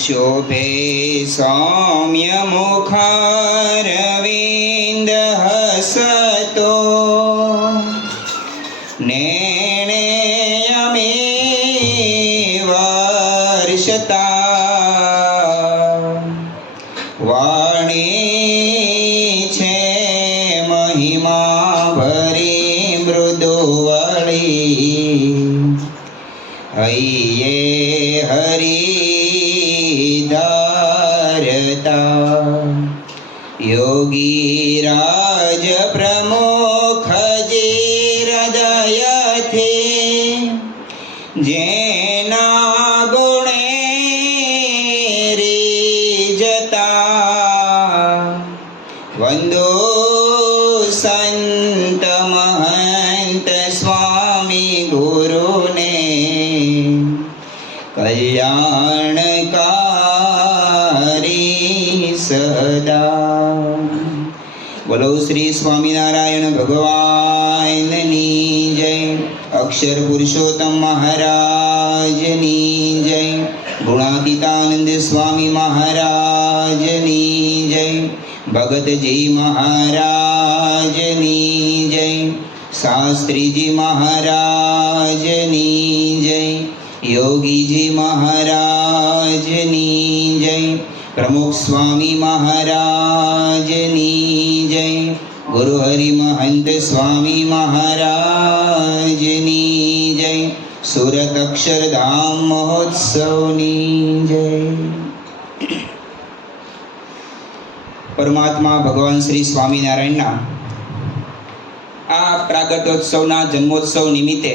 शोभे सौम्य मुखारविंद हसतो नेणे अमे वर्षता वाणी छे महिमा भरी मृदुवळी हइये हरि धारता योगी राज प्रमुख जे हृदय थे जेना गुणे रिजता वंदो संत महंत स्वामी गुरु ने कल्याणकारी सदा। बोलो श्री स्वामीनारायण भगवान नी जय। अक्षर पुरुषोत्तम महाराज नी जय। गुणातीतानंद स्वामी महाराज नी जय। भगत जी महाराज नी जय। शास्त्री जी महाराज नी जय। योगी जी महाराज नी जय। प्रमुख स्वामी महाराज नी जय। गुरु हरि महंत स्वामी महाराज नी जय। सूरत अक्षरधाम महोत्सव नी जय। परमात्मा भगवान श्री स्वामीनारायण आ प्रागट्योत्सवना जन्मोत्सव निमित्ते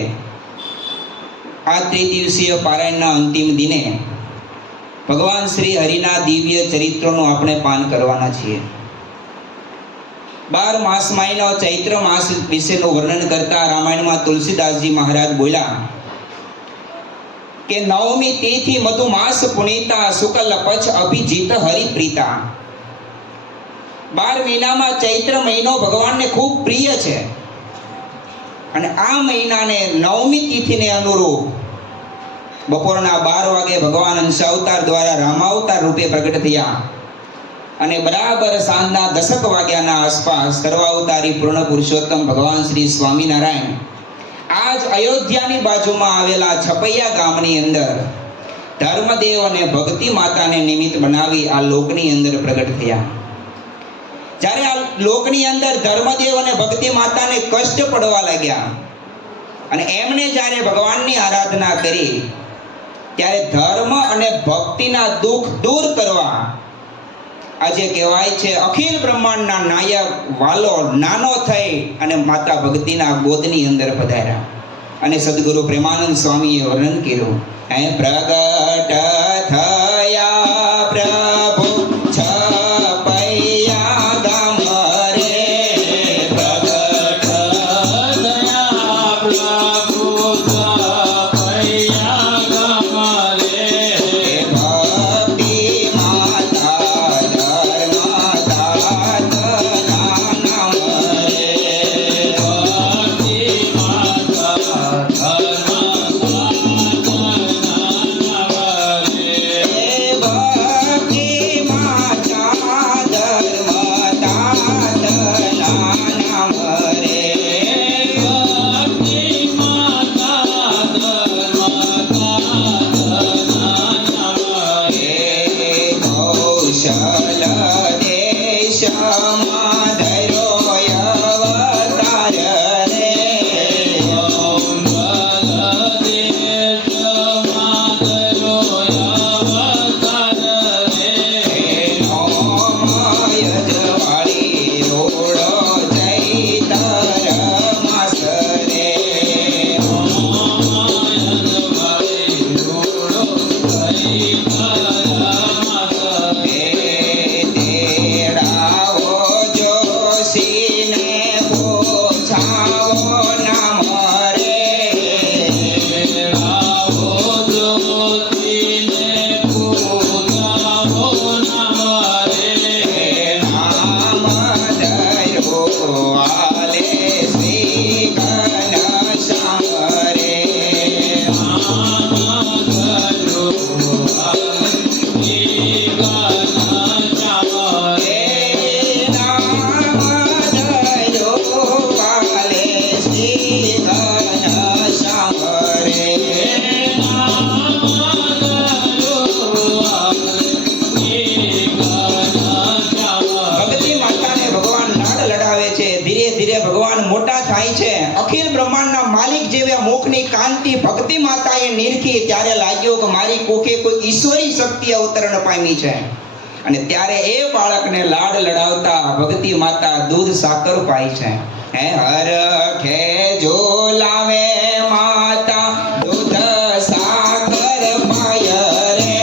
आ त्रिदिवसीय पारायणना अंतिम दिने भगवान श्री हरिना दिव्य चरित्रों આપણે પાન કરવાના છીએ। 12 માસ મહિનો ચૈત્ર માસ વિશેનું વર્ણન કરતા રામાયણમાં તુલસીદાસજી મહારાજ બોલ્યા કે નવમી તિથિ મધુમાસ પુનીતા શુક્લ પક્ષ અભિજીત હરિપ્રીતા। 12 મહિનામાં ચૈત્ર મહિનો ભગવાનને ખૂબ પ્રિય છે અને આ મહિનાને નવમી તિથિને અનુરૂપ બપોરના 12 વાગે ભગવાન અંશાવતાર દ્વારા રામાવતાર રૂપે પ્રગટ થયા અને બરાબર સાંજના 10 વાગ્યાના આસપાસ સર્વાવતારી પૂર્ણ પુરુષોત્તમ ભગવાન શ્રી સ્વામિનારાયણ આજ અયોધ્યાની બાજુમાં આવેલા છપૈયા ગામની અંદર ધર્મદેવ અને ભક્તિ માતાને નિમિત્ત બનાવી આ લોકની અંદર પ્રગટ થયા। જ્યારે આ લોકની અંદર ધર્મદેવ અને ભક્તિ માતાને કષ્ટ પડવા લાગ્યા અને એમને જ્યારે ભગવાનની આરાધના કરી ત્યારે ધર્મ અને ભક્તિના દુઃખ દૂર કરવા આજે કહેવાય છે અખિલ બ્રહ્માંડના નાયક વાલો નાનો થઈ અને માતા ભક્તિના ગોદની અંદર પધાર્યા અને સદગુરુ પ્રેમાનંદ સ્વામીએ વર્ણન કર્યું હે પ્રગટ થયા પ્રભુ ભક્તિ માતાને ભગવાન લાડ લડાવે છે. ધીરે ધીરે ભગવાન મોટા થાય છે. અખિલ બ્રહ્માંડના માલિક જેવા મુખની કાંતિ ભક્તિ માતાએ નિરખી ત્યારે લાગ્યો કે મારી કોખે કોઈ ઈશ્વરી શક્તિ અવતરણ પામી છે. અને ત્યારે એ બાળકને લાડ લડાવતા ભક્તિ માતા દૂધ સાકર પાય છે. હે હર ખે જો લાવે માતા દૂધ સાકર પાય રે.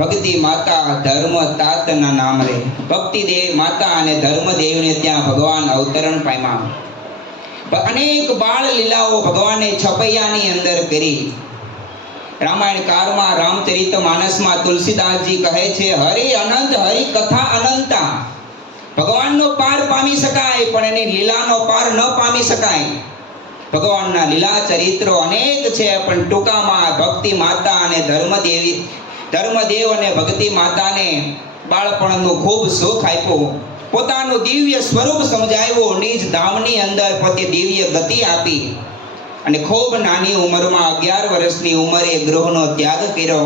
ભક્તિ માતા ધર્મ તાતના નામ રે. ભક્તિ દેવ માતા અને ધર્મદેવને ત્યાં ભગવાન અવતરણ પામ્યા. અનેક બાળ લીલાઓ ભગવાને છપૈયાની અંદર કરી. રામાયણ કાળમાં રામચરિત માનસમાં તુલસીદાસજી કહે છે હરિ અનંત હરિ કથા અનંતા. ભગવાનનો પાર પામી શકાય પણ એની લીલાનો પાર ન પામી શકાય. ભગવાનના લીલા ચરિત્રો અનેક છે પણ ટૂંકામાં ભક્તિ માતા અને ધર્મદેવ અને ભક્તિ માતાને બાળપણનું ખૂબ સુખ આપ્યું. પોતાનું દિવ્ય સ્વરૂપ સમજાવ્યું. નિજ ધામની અંદર પોતે દિવ્ય ગતિ આપી અને ખૂબ નાની ઉંમરમાં 11 વર્ષની ઉંમરે ગૃહનો ત્યાગ કર્યો.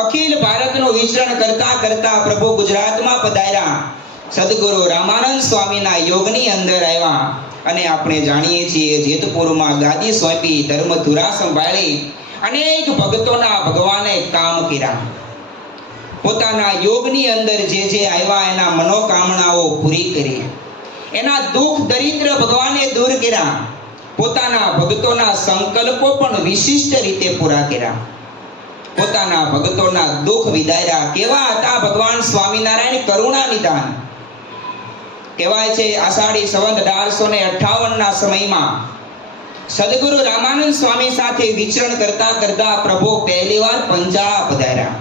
અખિલ ભારતનું વિચરણ કરતા કરતા પ્રભુ ગુજરાતમાં પધાર્યા. સદગુરુ રામાનંદ સ્વામીના યોગની અંદર આવ્યા અને આપણે જાણીએ છીએ જેતપુરમાં ગાદી સોંપી ધર્મધુરા સંભાળી અનેક ભક્તોના ભગવાને કામ કર્યા. પોતાના યોગની અંદર જે આવ્યા એના મનોકામનાઓ પૂરી કરી. એના દુઃખ દરિદ્ર ભગવાને દૂર કર્યા. પોતાના ભક્તોના સંકલ્પો પણ વિશિષ્ટ રીતે પૂરા કર્યા. પોતાના ભક્તોના દુઃખ વિદાર્યા. કેવા હતા ભગવાન સ્વામિનારાયણ કરુણા નિધાન. કહેવાય છે આષાઢી સંવત 1858 ના સમયમાં સદગુરુ રામાનંદ સ્વામી સાથે વિચરણ કરતા કરતા પ્રભુ પહેલીવાર પંજાબ પધાર્યા.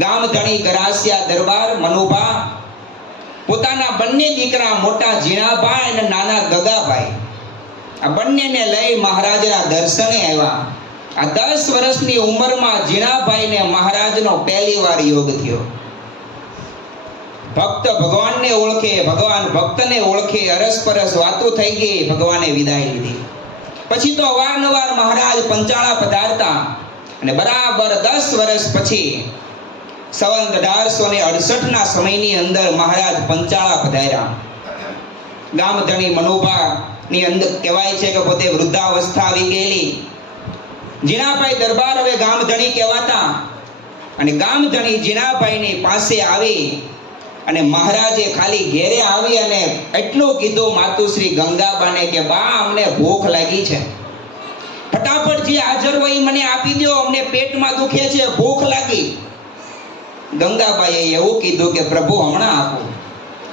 ગામ ધણી ગરાસિયા દરબાર મનુભા પોતાના બંને દીકરા મોટા ઝીણાભાઈ અને નાના ગગાભાઈ આ બંનેને લઈ મહારાજના દર્શને આવ્યા. આ 10 વર્ષની ઉંમરમાં ઝીણાભાઈને મહારાજનો પહેલીવાર યોગ થયો. ભક્ત ભગવાનને ઓળખે, ભગવાન ભક્તને ઓળખે. અરસપરસ વાતો થઈ ગઈ. ભગવાને વિદાય લીધી. પછી તો અવારનવાર મહારાજ પંચાળા પધારતા અને બરાબર 10 વર્ષ પછી સંવત 1868 ના સમયની અંદર મહારાજ પંચાળા પધાર્યા. ગામધણી મનોભાની અંદર કહેવાય છે કે પોતે વૃદ્ધાવસ્થા આવી ગયેલી. જીણાભાઈ દરબાર હવે ગામધણી કહેવાતા અને ગામધણી જીણાભાઈની પાસે આવી અને મહારાજે ખાલી ઘેરે આવી અને એટલું કીધું માતુશ્રી ગંગાબાને કે બા અમને ભૂખ લાગી છે. ફટાફટ જે હાજર હોય એ મને આપી દો, અમને પેટમાં દુખે છે, ભૂખ લાગી. ગંગાબાઈએ એવું કીધું કે પ્રભુ હમણાં આપો,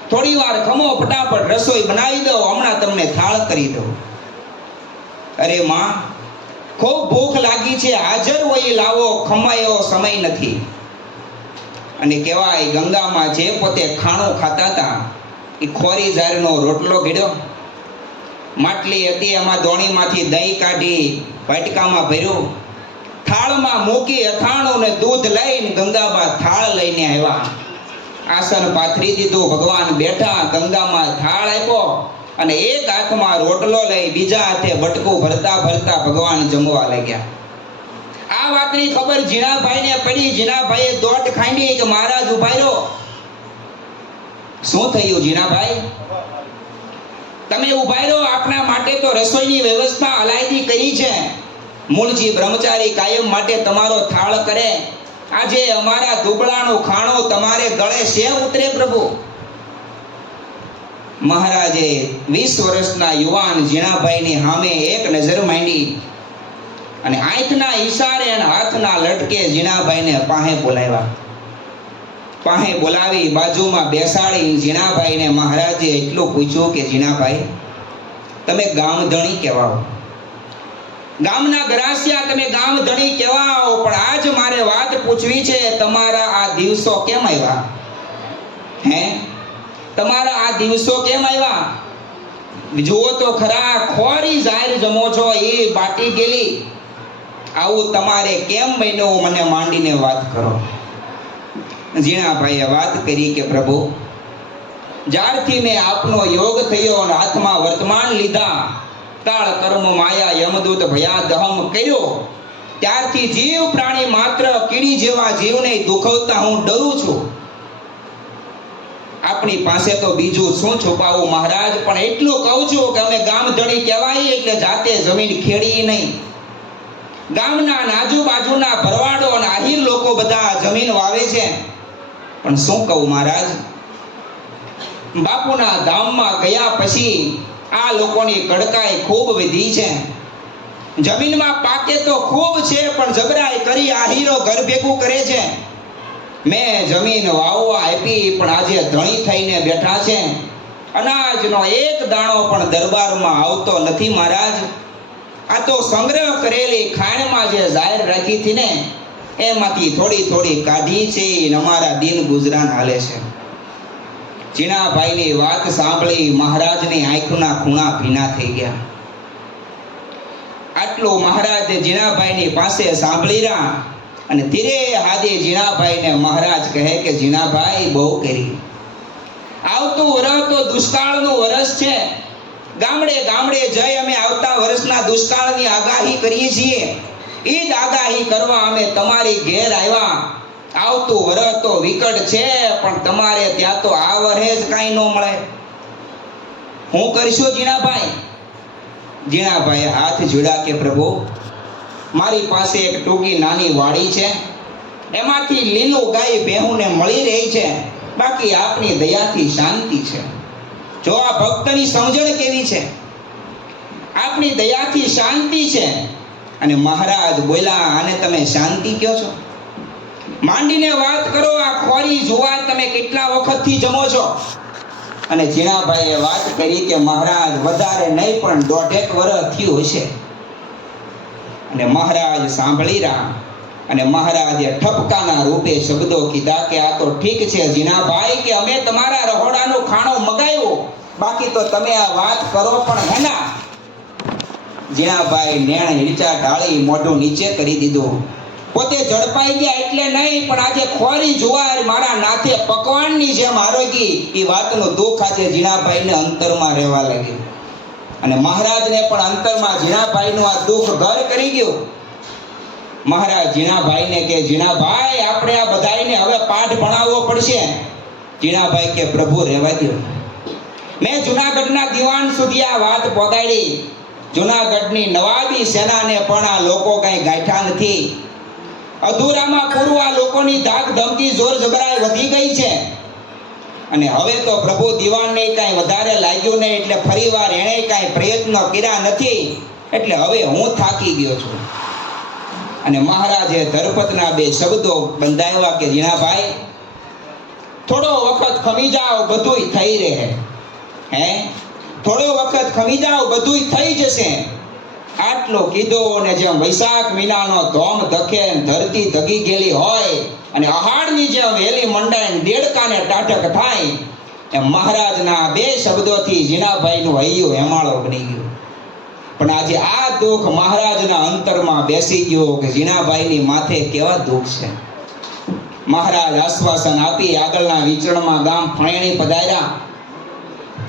થોડી વાર ખમો, ફટાફટ રસોઈ બનાવી દો, હમણાં તમને થાળ કરી દો. અરે માં, ખૂબ ભૂખ લાગી છે, હાજર હોય એ લાવો, ખમાય એવો સમય નથી. અને કહેવાય ગંગામાં જે પોતે ખાણું ખાતા હતા એ ખોરી ઝારનો રોટલો ઘડ્યો, માટલી હતી એમાં દોણીમાંથી દહીં કાઢી વાટકામાં ભર્યું, થાળમાં મૂકી અથાણું ને દૂધ લઈને ગંગાબા થાળ લઈને આવ્યા. આસન પાથરી દીધું, ભગવાન બેઠા, ગંગામાં થાળ આપ્યો અને એક હાથમાં રોટલો લઈ બીજા હાથે બટકું ભરતા ભરતા ભગવાન જમવા લાગ્યા. આ વાતની ખબર જીણાભાઈને પડી. જીણાભાઈએ દોટ ખાંડી કે મહારાજ ઉભા રહ્યો. શું થયું જીણાભાઈ? તમે ઉભા રહ્યો, આપણા માટે તો રસોઈની વ્યવસ્થા અલાયદી કરી છે. મૂળજી બ્રહ્મચારી કાયમ માટે તમારો થાળ કરે. આજે અમારા દુબળાનું ખાણું તમારે ગળે શે ઉતરે પ્રભુ. મહારાજે 20 વર્ષના યુવાન જીણાભાઈની સામે એક નજર માંડી અને આંખના ઈશારે અને હાથના લટકે જીણાભાઈને પાસે બોલાવ્યા. પાસે બોલાવી બાજુમાં બેસાડી જીણાભાઈને મહારાજે એટલું પૂછ્યું કે જીણાભાઈ, તમે ગામધણી કહેવાઓ, ગામના ગરાસિયા, તમે ગામધણી કહેવાઓ, પણ આજ મારે વાત પૂછવી છે, તમારા આ દિવસો કેમ આવ્યા? હે, તમારા આ દિવસો કેમ આવ્યા? જુઓ તો ખરા, ખોરી જાહેર જમો છો એ બાટી ગયેલી, આવું તમારે કેમ બન્યું? મને માંડીને વાત કરો. જીણાભાઈએ વાત કરી કે પ્રભુ, જ્યારથી મેં આપનો યોગ થયો અને હાથમાં વર્તમાન લીધા, કાળ કર્મ માયા યમદૂત ભયાદહમ કર્યો, ત્યારથી જીવ પ્રાણી માત્ર કીડી જેવા જીવને દુખવતા હું ડરું છું. આપણી પાસે તો બીજું શું છુપાવું મહારાજ, પણ એટલું કહું છું કે અમે ગામધણી કહેવાય એટલે જાતે જમીન ખેડી નહીં. ગામના આજુબાજુના ભરવાડો અને આહિર લોકો બધા જમીન વાવે છે. પણ શું કહું મહારાજ, બાપુના ધામમાં ગયા પછી આ લોકોની કડકાઈ ખૂબ વધી છે. જમીનમાં પાકે તો ખૂબ છે, પણ જબરાઈ કરી આહીરો ઘર ભેગું કરે છે. મેં જમીન વાવવા આપી, પણ આજે ધણી થઈને બેઠા છે. અનાજનો એક દાણો પણ દરબારમાં આવતો નથી મહારાજ. આ તો સંગ્રહ કરેલી ખાણમાં જે જાહેર રાખી હતી ને, એમાંથી થોડી થોડી કાઢી છે, અમારા દિન ગુજરાન હાલે છે. જીણાભાઈની વાત સાંભળી મહારાજની આંખના ખૂણા ભીના થઈ ગયા. આટલું મહારાજે જીણાભાઈની પાસે સાંભળી રહ્યા અને ધીરે હાથે જીણાભાઈને મહારાજ કહે કે જીણાભાઈ, બહુ કરી. આવતું વરસ તો દુષ્કાળનું વરસ છે. ગામડે ગામડે જઈ અમે આવતા વર્ષના દુષ્કાળની આગાહી કરીએ છીએ. એ જ આગાહી કરવા અમે તમારી ઘેર આવ્યા. આવતું વરસ તો વિકટ છે, પણ તમારે ત્યાં તો આ વરસે જ કાંઈ ન મળે. હું કરશો જીણાભાઈ? જીણાભાઈએ હાથ જોડ્યા કે પ્રભુ, મારી પાસે એક ટૂંકી નાની વાડી છે, એમાંથી લીલું ગાય ભેહુંને મળી રહી છે, બાકી આપની દયાથી શાંતિ છે. જો આ ભક્તની સમજણ કેવી છે, આપની દયાથી શાંતિ છે. અને મહારાજ બોલ્યા, આને તમે શાંતિ કહો છો? માંડીને વાત કરો, આ ખોરી જુવાર તમે કેટલા વખતથી જમો છો? અને જીણાભાઈએ વાત કરી કે મહારાજ, વધારે નહીં પણ 1.5 વર્ષ થયું હશે. અને મહારાજ સાંભળી રહ્યા અને મહારાજે ઠપકાના રૂપે શબ્દો કીધા કે આ તો ઠીક છે જીણાભાઈ, કે અમે તમારા રહોડાનો ખાણો મગાવ્યો, બાકી તો તમે આ વાત કરો પણ હેના? જીણાભાઈ નેણ હિંચા ઢાળી મોઢું નીચે કરી દીધું. પોતે ઝડપાઈ ગયા એટલે નહીં, પણ આજે ખોરી જુવાર મારા નાથે પકવાનની જેમ આરોગી, એ વાતનું દુઃખ આજે જીણાભાઈને અંતરમાં રહેવા લાગ્યું. અને મહારાજને પણ અંતરમાં જીણાભાઈનું આ દુઃખ ઘર કરી ગયું. મહારાજ જીણાભાઈને કે જીણાભાઈ, આપણે આ બધાઈને હવે પાઠ ભણાવવો પડશે. જીણાભાઈ કે પ્રભુ રહેવા દો. મેં જુનાગઢના દિવાન સુધી આ વાત પહોંચાડી. જુનાગઢની નવાબી સેનાને પણ આ લોકો કઈ ગાંઠા નથી. અધૂરામાં પૂરવા લોકોની ધાક ધમકી જોર જબરાઈ વધી ગઈ છે. અને હવે તો પ્રભુ દિવાનને કાંઈ વધારે લાગ્યું નહીં, એટલે ફરીવાર એણે કાંઈ પ્રયત્ન કર્યા નથી. એટલે હવે હું થાકી ગયો છું. અને મહારાજે ધરપતના બે શબ્દો બંધાવ્યા કે જીણાભાઈ, થોડો વખત ખમી જાઓ, બધુંય થઈ રહે. થોડો વખત ખમી જાઓ, બધુંય થઈ જશે. આટલો કીધો અને જેમ વૈશાખ મહિનાનો ધોમ ધકે ધરતી ધગી ગયેલી હોય અને અહાડની જેમ વેલી મંડાઈને દેડકાને ટાટક થાય એમ મહારાજના બે શબ્દોથી જીણાભાઈનું હૈયું હેમાળો બની ગયું. પણ આજે આ દુઃખ મહારાજના અંતરમાં બેસી ગયો કે જીણાભાઈની માથે કેવા દુઃખ છે. મહારાજ આશ્વાસન આપી આગળના વિચરણમાં ગામ ફણેણી પધાર્યા.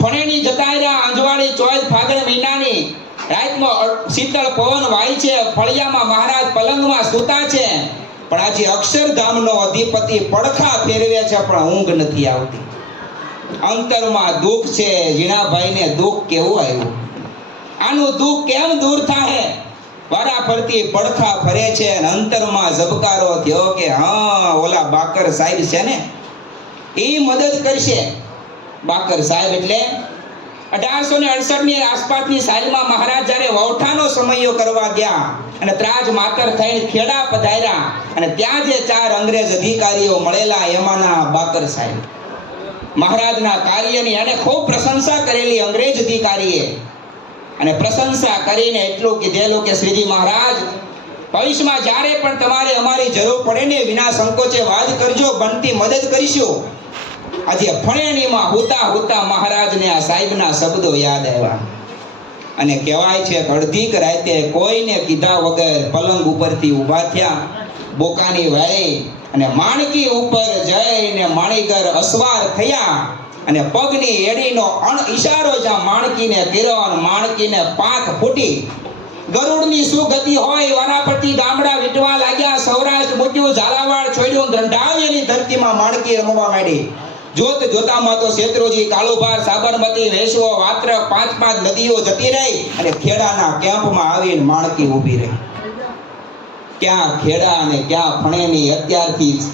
ફણેણી જતા રહ્યા. અંજવાળી ચોથ ફાગણ મહિનાની રાતમાં શીતળ પવન વાય છે. ફળિયામાં મહારાજ પલંગમાં સૂતા છે. પણ આજે અક્ષરધામનો અધિપતિ પડખા ફેરવે છે પણ ઊંઘ નથી આવતી. અંતરમાં દુઃખ છે. જીણાભાઈને દુઃખ કેવું આવ્યું? આનું દુઃખ કેમ દૂર થાય? વારા ફરતી પડખા ફરે છે અને અંતરમાં ઝબકારો થયો કે હા, ઓલા બાકર સાહેબ છે ને, એ મદદ કરશે. બાકર સાહેબ એટલે 1868 ની આસપાસની સાલમાં મહારાજ જ્યારે વૌઠાનો સમયો કરવા ગયા અને ત્રાજ માતર થઈને ખેડા પધાર્યા અને ત્યાં જે 4 અંગ્રેજ અધિકારીઓ મળેલા એમાંના બાકર સાહેબ. મહારાજના કાર્યની એને ખૂબ પ્રશંસા કરેલી અંગ્રેજ અધિકારીએ. અને પ્રશંસા કરીને એટલું કીધેલું કે શ્રીજી મહારાજ, ભવિષ્યમાં જ્યારે પણ તમારે અમારી જરૂર પડે ને વિના સંકોચે વાત કરજો, બનતી મદદ કરીશું. આજે ફણેણીમાં હુતા હુતા મહારાજને આ સાહેબના શબ્દો યાદ આવ્યા અને કહેવાય છે કે અડધીક રાતે કોઈને કીધા વગર પલંગ ઉપરથી ઊભા થયા, બોકાની વાળી અને માણકી ઉપર જઈને માણીગર અસવાર થયા અને પગની એડીનો ઈશારો જ્યાં માણકીને કર્યો અને માણકીને પાંખ ફૂટી. ગરુડની શું ગતિ હોય, વારાપટ્ટી ગામડા વીટવા લાગ્યા. સૌરાષ્ટ્ર મૂક્યું, ઝાલાવાડ છોડ્યું, ધંધાવીની ધરતીમાં માણકી રમવા માંડી. જોત જોતામાં તો શેત્રુજી, કાળુભાર, સાબરમતી, વેસવો, વાત્રક 5 નદીઓ જતી રહી અને ખેડાના કેમ્પમાં આવીને માણકી ઊભી રહી. ક્યાં ખેડા અને ક્યાં ફણેની?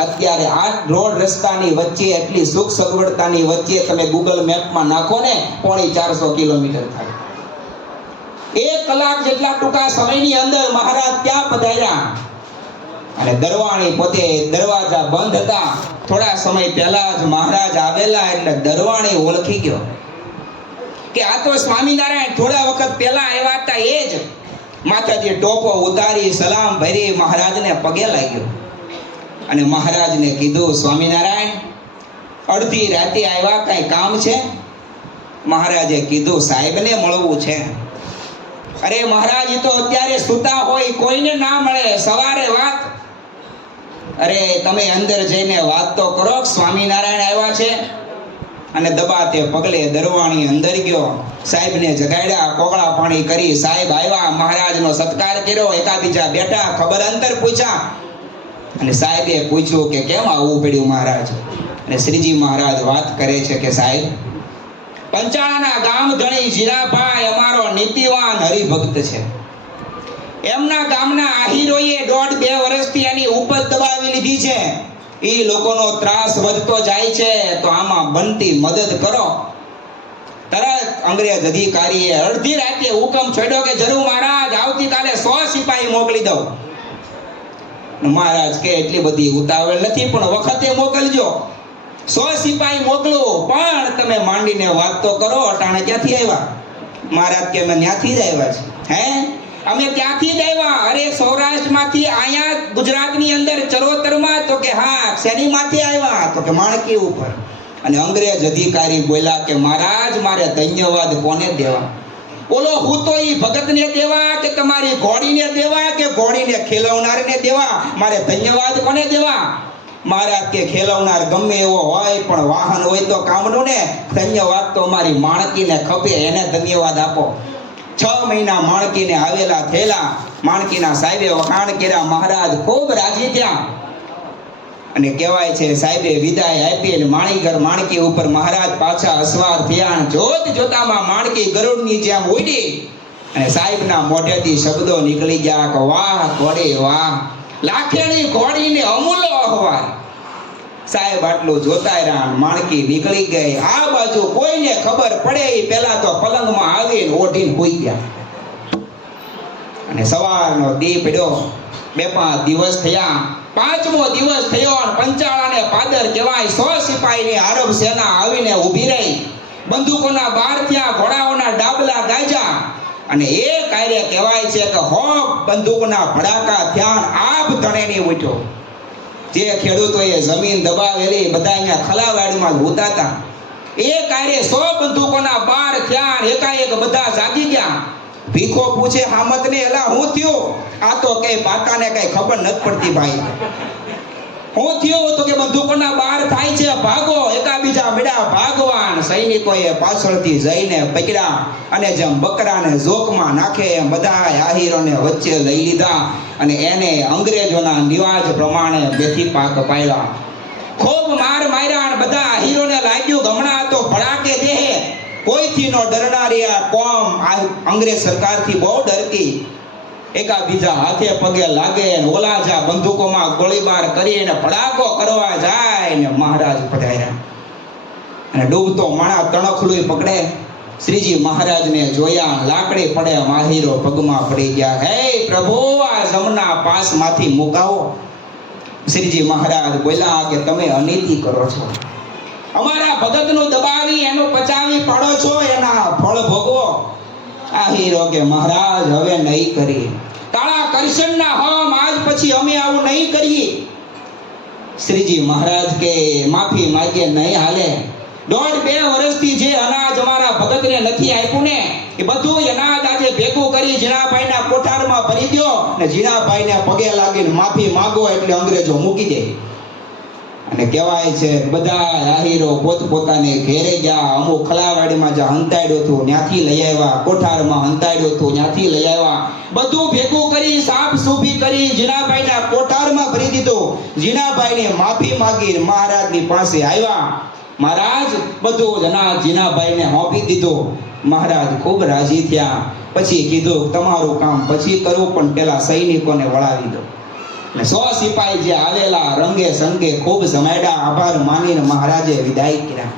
અત્યારે 8 રોડ રસ્તાની વચ્ચે, એટલી સુખ સગવડતાની વચ્ચે તમે ગૂગલ મેપમાં નાખો ને, 450 કિલોમીટર થાય. 1 કલાક જેટલા ટૂંકા સમયની અંદર મહારાજ ત્યાં પધાર્યા અને દરવાણી પોતે દરવાજા બંધ હતા. થોડા સમય પહેલા જ મહારાજ આવેલા એટલે દરવાણી ઓળખી ગયો કે આ તો સ્વામિનારાયણ થોડા વખત પહેલા આવ્યા હતા. એ જ માથાથી ટોપો ઉતારી સલામ ભરી મહારાજને પગે લાગ્યો અને મહારાજને કીધું, સ્વામિનારાયણ, અડધી રાતે આવ્યા, કઈ કામ છે? મહારાજે કીધું, સાહેબને મળવું છે. અરે મહારાજ, તો અત્યારે સૂતા હોય, કોઈને ના મળે, સવારે વાત. અરે તમે અંદર જઈને વાત તો કરો, સ્વામિનારાયણ આવ્યા છે. અને દબાતે પગલે દરવાણી અંદર ગયો. સાહેબને જગાડ્યા, કોગળા પાણી કરી સાહેબ આવ્યા, મહારાજનો સત્કાર કર્યો. એકાબીજા બેઠા, ખબર અંતર પૂછ્યા અને સાહેબે પૂછ્યું કે કેમ આવવું પડ્યું મહારાજ? અને શ્રીજી મહારાજ વાત કરે છે કે સાહેબ, પંચાળાના ગામ ધણી જીરાભાઈ અમારો નીતિવાન હરિભક્ત છે. એમના ગામના આહીરોએ 1.5-2 વર્ષથી એની ઉપજ દબાવી લીધી છે. એ લોકોનો ત્રાસ વધતો જાય છે, તો આમાં બનતી મદદ કરો. તરત અંગ્રેજ અધિકારીએ અડધી રાતે હુકમ છોડ્યો કે જરૂર મહારાજ, આવતીકાલે 100 સિપાહી મોકલી દઉં. મહારાજ કે એટલી બધી ઉતાવળ નથી, પણ વખતે મોકલજો. 100 સિપાહી મોકલો, પણ તમે માંડીને વાત તો કરો, અટાણે ક્યાંથી આવ્યા? મહારાજ કે અમે ત્યાંથી જ આવ્યા છે. અમે ત્યાંથી જ આવ્યા. અરે સૌરાષ્ટ્રમાંથી અહીંયા ગુજરાતની અંદર ચરોતરમાં? તો કે હા. શેનીમાંથી આવ્યા? તો કે માણકી ઉપર. અને અંગ્રેજ અધિકારી બોલ્યા કે મહારાજ, મારે ધન્યવાદ કોને દેવા? બોલો, હું તો ઈ ભગતને દેવા કે તમારી ઘોડીને દેવા કે ઘોડીને ખેલવનારને દેવા? મારે ધન્યવાદ કોને દેવા? મહારાજ કે ખેલવનાર ગમે એવો હોય, પણ વાહન હોય તો કામનું ને. ધન્યવાદ તો મારી માણકીને ખપે, એને ધન્યવાદ આપો. 6 મહિના માણકીને આવેલા થયેલા. માણકીના સાહેબે વખાણ કર્યા. મહારાજ ખૂબ રાજી થયા અને કહેવાય છે સાહેબે વિદાય આપી અને માણીગર માણકી ઉપર મહારાજ પાછા અસવાર થયા. જોત જોતામાં માણકી ગરુડની જેમ ઉડી અને સાહેબના મોઢેથી શબ્દો નીકળી ગયા કે વાહ ઘોડી વાહ, લાખેણી ઘોડીને અમૂલો અહવાર. સાહેબ આટલું જોતા રહ્યા, માણકી નીકળી ગઈ. આ બાજુ કોઈને ખબર પડે એ પહેલા તો પલંગમાં આવીને ઓઢીને સૂઈ ગયા. અને સવારનો દી પડ્યો, 2-5 દિવસ થયા, 5મો દિવસ થયો અને પંચાળાને પાદર કહેવાય. 100 સિપાહીની આરબ સેના આવીને ઊભી રહી. બંદૂકોના બાર થયા, ઘોડાઓના ડાબલા ગાજ્યા અને એ કાર્ય કહેવાય છે કે હોપ બંદૂકના ભડાકા થયા, આપ તણેની ઉઠ્યો. જે ખેડૂતોએ જમીન દબાવેલી બધા અહીંયા ખલાવાડીમાં હોતા હતા, એ કાર્ય 100 બંદૂકોના બાર થયા, એકાએક બધા જાગી ગયા. ભીખો પૂછે હામતને, એલા હું થયું? આ તો કઈ બાતાને કઈ ખબર નથી પડતી ભાઈ. હું થયું? તો કે બંદૂકોના બાર થાય છે, ભાગો. એકાબીજા મેળા ભાગવાન. સૈનિકોએ પાછળથી જઈને પકડ્યા અને જેમ બકરાને જોકમાં નાખે એમ બધા આહીરોને વચ્ચે લઈ લીધા અને એને અંગ્રેજોના રિવાજ પ્રમાણે બેથી પાક પાડ્યા. ખૂબ માર માર્યા અને બધા આહીરોને લાગ્યું હમણાં તો ભડાકે દેહે. કોઈથી નો ડરનારી આ કોમ આ અંગ્રેજ સરકારથી બહુ ડરતી. એકાબીજા હાથે પગે લાગે, ઓલા જા બંદૂકોમાં ગોળીબાર કરીને ભડાકો કરવા જાય ને મહારાજ પધાર્યા. અને ડૂબતો માણા તણખલું પકડે. શ્રીજી મહારાજને જોયા, લાકડી પડે, માહીરો પગમાં પડી ગયા. હે પ્રભુ, આ જમના પાસમાંથી મુકાવો. શ્રીજી મહારાજ બોલ્યા કે તમે અનીતિ કરો છો, અમારા ભગતનું દબાવી એનું પચાવી પાડો છો, એના ફળ ભોગવો. આહીરો કે મહારાજ હવે નહીં કરીએ. કાળા કરશનના હમ આજ પછી અમે આવું નહીં કરીએ. શ્રીજી મહારાજ કે માફી માંગે નહીં હાલે. 1.5-2 વર્ષથી જે અનાજ અમારા ભગતને નથી આપ્યું ને, એ બધું અનાજ આજે ભેગું કરી જીણાભાઈના કોઠારમાં ભરી દો ને જીણાભાઈને પગે લાગીને માફી માંગો એટલે અંગ્રેજો મૂકી દે. અને કહેવાય છે બધા આહીરો પોતપોતાને ઘેરે ગયા. અમુક ખલાવાડીમાં જ્યાં હંતાડ્યું હતું ત્યાંથી લઈ આવ્યા, કોઠારમાં હંતાડ્યું હતું ત્યાંથી લઈ આવ્યા. બધું ભેગું કરી સાફ સૂફી કરી જીણાભાઈના કોઠારમાં ભરી દીધું. જીણાભાઈને માફી માંગી મહારાજની પાસે આવ્યા. મહારાજ બધું જ અનાજ જીણાભાઈને સોંપી દીધું. મહારાજ ખૂબ રાજી થયા. પછી કીધું તમારું કામ પછી કરું, પણ પેલા સૈનિકોને વળાવી દો. 100 સિપાહી જે આવેલા રંગે સંગે ખૂબ જમાડ્યા. આભાર માનીને મહારાજે વિદાય કર્યા.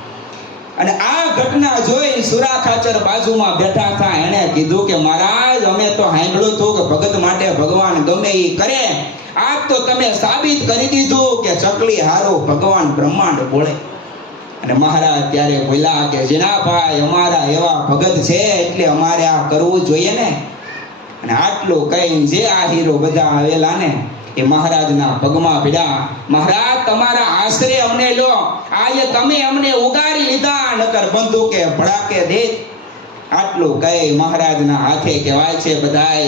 અને આ ઘટના જોઈ સુરા ખાચર બાજુમાં બેઠા હતા. એણે કીધું કે મહારાજ અમે તો સાંભળ્યું હતું કે ભગત માટે ભગવાન ગમે એ કરે. આજ તો તમે સાબિત કરી દીધું કે ચકલી હારો ભગવાન બ્રહ્માંડ બોલે. અને મહારાજ ત્યારે બોલ્યા કે જીણાભાઈ અમારા એવા ભગત છે એટલે અમારે આ કરવું જોઈએ ને. અને આટલું કહીને જે આ હીરો બધા આવેલા ને એ મહારાજના પગમાં પડ્યા. મહારાજ તમારા આશરે અમને લો, આજે તમે અમને ઉગારી લીધા, નકર બંદૂકે ભડાકે દે. આટલું કહી મહારાજના હાથે કહેવાય છે બધાએ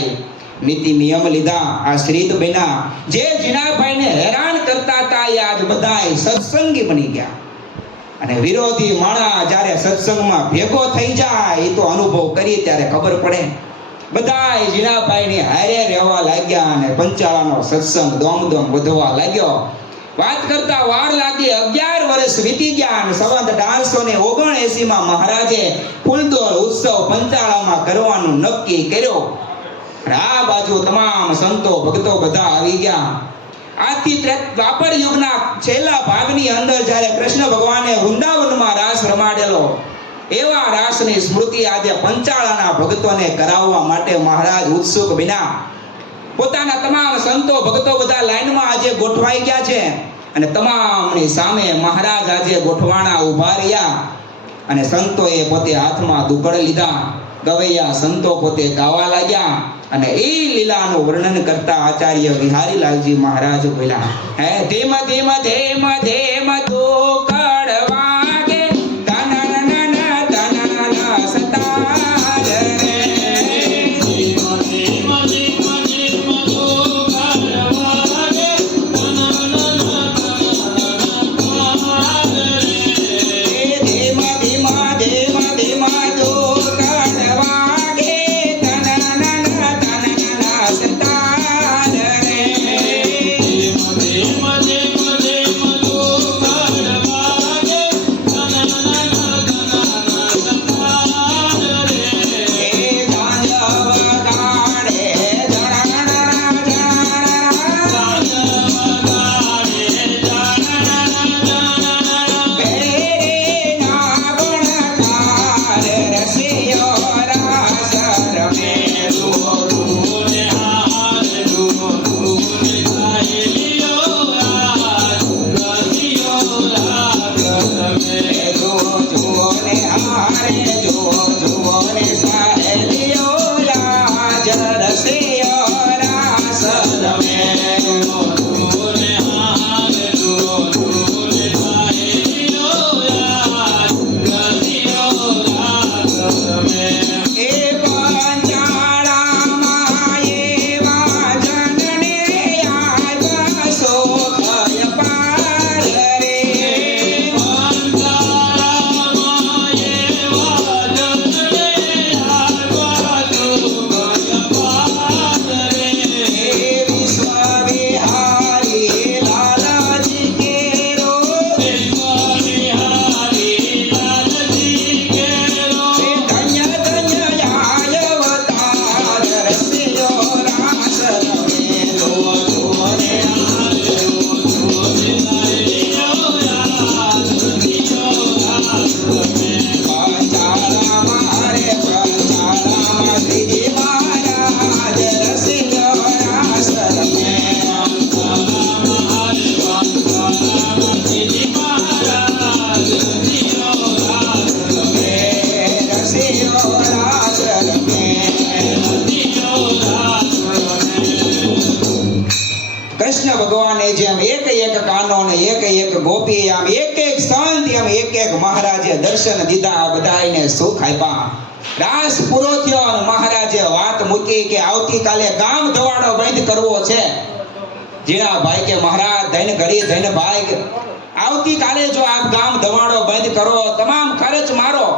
નીતિ નિયમ લીધા. આ શ્રીત બન્યા. જે જીણાભાઈને હેરાન કરતા હતા એ આજ બધાએ સત્સંગી બની ગયા. અને વિરોધી માણા જ્યારે સત્સંગમાં ભેગો થઈ જાય એ તો અનુભવ કરી ત્યારે ખબર પડે. બધા જીણાભાઈની હારે રહેવા લાગ્યા અને પંચાળાનો સત્સંગ દોમ વધવા લાગ્યો. વાત કરતા વાર લાગી. 11 વર્ષ વીતી ગયા અને સંવત 1879 મહારાજે ફૂલદોળ ઉત્સવ પંચાળામાં કરવાનું નક્કી કર્યો. આ બાજુ તમામ સંતો ભક્તો બધા આવી ગયા. આથી દ્વાપર યુગના છેલ્લા ભાગની અંદર જ્યારે કૃષ્ણ ભગવાને વૃંદાવનમાં રાસ રમાડેલો, એવા રાસની સ્મૃતિ આજે પંચાળાના ભક્તોને કરાવવા માટે મહારાજ ઉત્સુક બન્યા. પોતાના તમામ સંતો ભક્તો બધા લાઈનમાં આજે ગોઠવાઈ ગયા છે અને તમામની સામે મહારાજ આજે ગોઠવાણા ઊભા રહ્યા. અને સંતોએ પોતે હાથમાં દુકડ લીધા. ગવૈયા સંતો પોતે ગાવા લાગ્યા. અને એ લીલાનું વર્ણન કરતા આચાર્ય વિહારીલાલજી મહારાજ બોલ્યા, હે ધીમ ધીમ ધીમ ધીમ દુકડ વાગે, Mother. એક કાનો ને એક ગોપી, આમ એક સંત, આમ એક મહારાજે દર્શન દીધા, બધાને સુખ આપ્યા. રાસ પૂરો થયો અને મહારાજે વાત મૂકી કે આવતીકાલે ગામ ધવાડો બંધ કરવો છે. જીણાભાઈ કે મહારાજ ધન ઘડી ધન ભાઈ, આવતીકાલે જો આપ ગામ ધવાડો બંધ કરો, તમામ ખર્ચ મારો.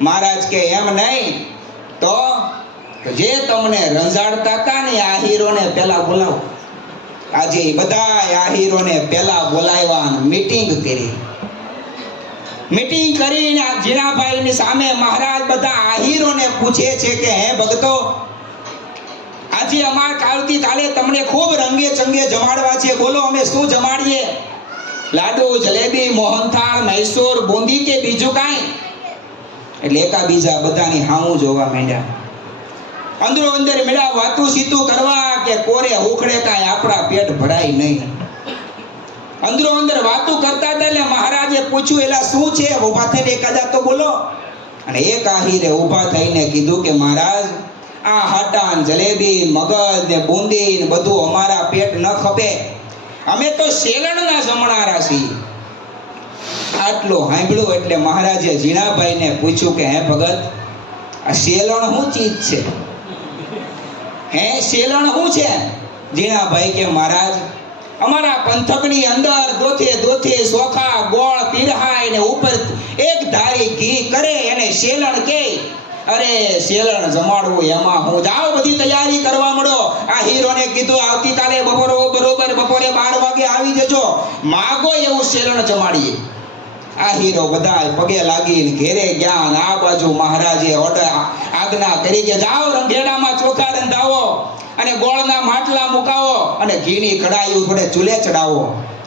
મહારાજ કે એમ નહીં તો જે તમને રંજાડતા હતા ને આહીરોને પેલા બોલાવો. આજે બધા આહીરોને પેલા બોલાવ્યા, મીટિંગ કરી. મીટિંગ કરીને જીણાભાઈની સામે મહારાજ બધા આહીરોને પૂછે છે કે હે ભક્તો, આજે આવતીકાલે તમને ખૂબ રંગે ચંગે જમાડવા છે, બોલો અમે શું જમાડીએ? લાડુ, જલેબી, મોહનથાળ, મૈસૂર, બુંદી કે બીજું કાંઈ? એટલે એકાબીજા બધાની હામું જોવા માંડ્યા. અંદરો અંદર મેળા વાતું સીતું કરવા કે કોરે ઉખડે કાંઈ આપણા પેટ ભરાય નહીં. અંદરો અંદર વાતું કરતા હતા એટલે મહારાજે પૂછ્યું, એલા શું છે? ઊભા થઈને એકાદા તો બોલો. અને એક આહીરે ઊભા થઈને કીધું કે મહારાજ, આ હાટાન, જલેબી, મગજ ને બુંદી ને બધું અમારા પેટ ન ખપે, અમે તો શેલણના જમણારા છીએ. આટલું સાંભળ્યું એટલે મહારાજે જીણાભાઈને પૂછ્યું કે હે ભગત, આ શેલણ શું ચીજ છે? હે શેલણ શું છે? જીણાભાઈ કે મહારાજ, અમારા પંથકની અંદર દોથે દોથે સોખા ગોળ પીરહાય ને ઉપર એક ધારી ઘી કરે એને શેલણ કે. અરે શેલણ જમાડવું એમાં હું જાઓ, બધી તૈયારી કરવા મળો. આ હીરોને કીધું આવતીકાલે બપોરે 12 વાગે આવી જજો, માગો એવું શેલણ જમાડીએ. આ હીરો બધા પગે લાગીને ઘેરે ગયા. અને આ બાજુ મહારાજે ઓર્ડર આજ્ઞા કરી કે જાઓ રંગેડામાં ચોખા રંધાવો અને ગોળના માટલા મુકાવો અને ઘીની કડાઈઓ થોડે ચૂલે ચડાવો.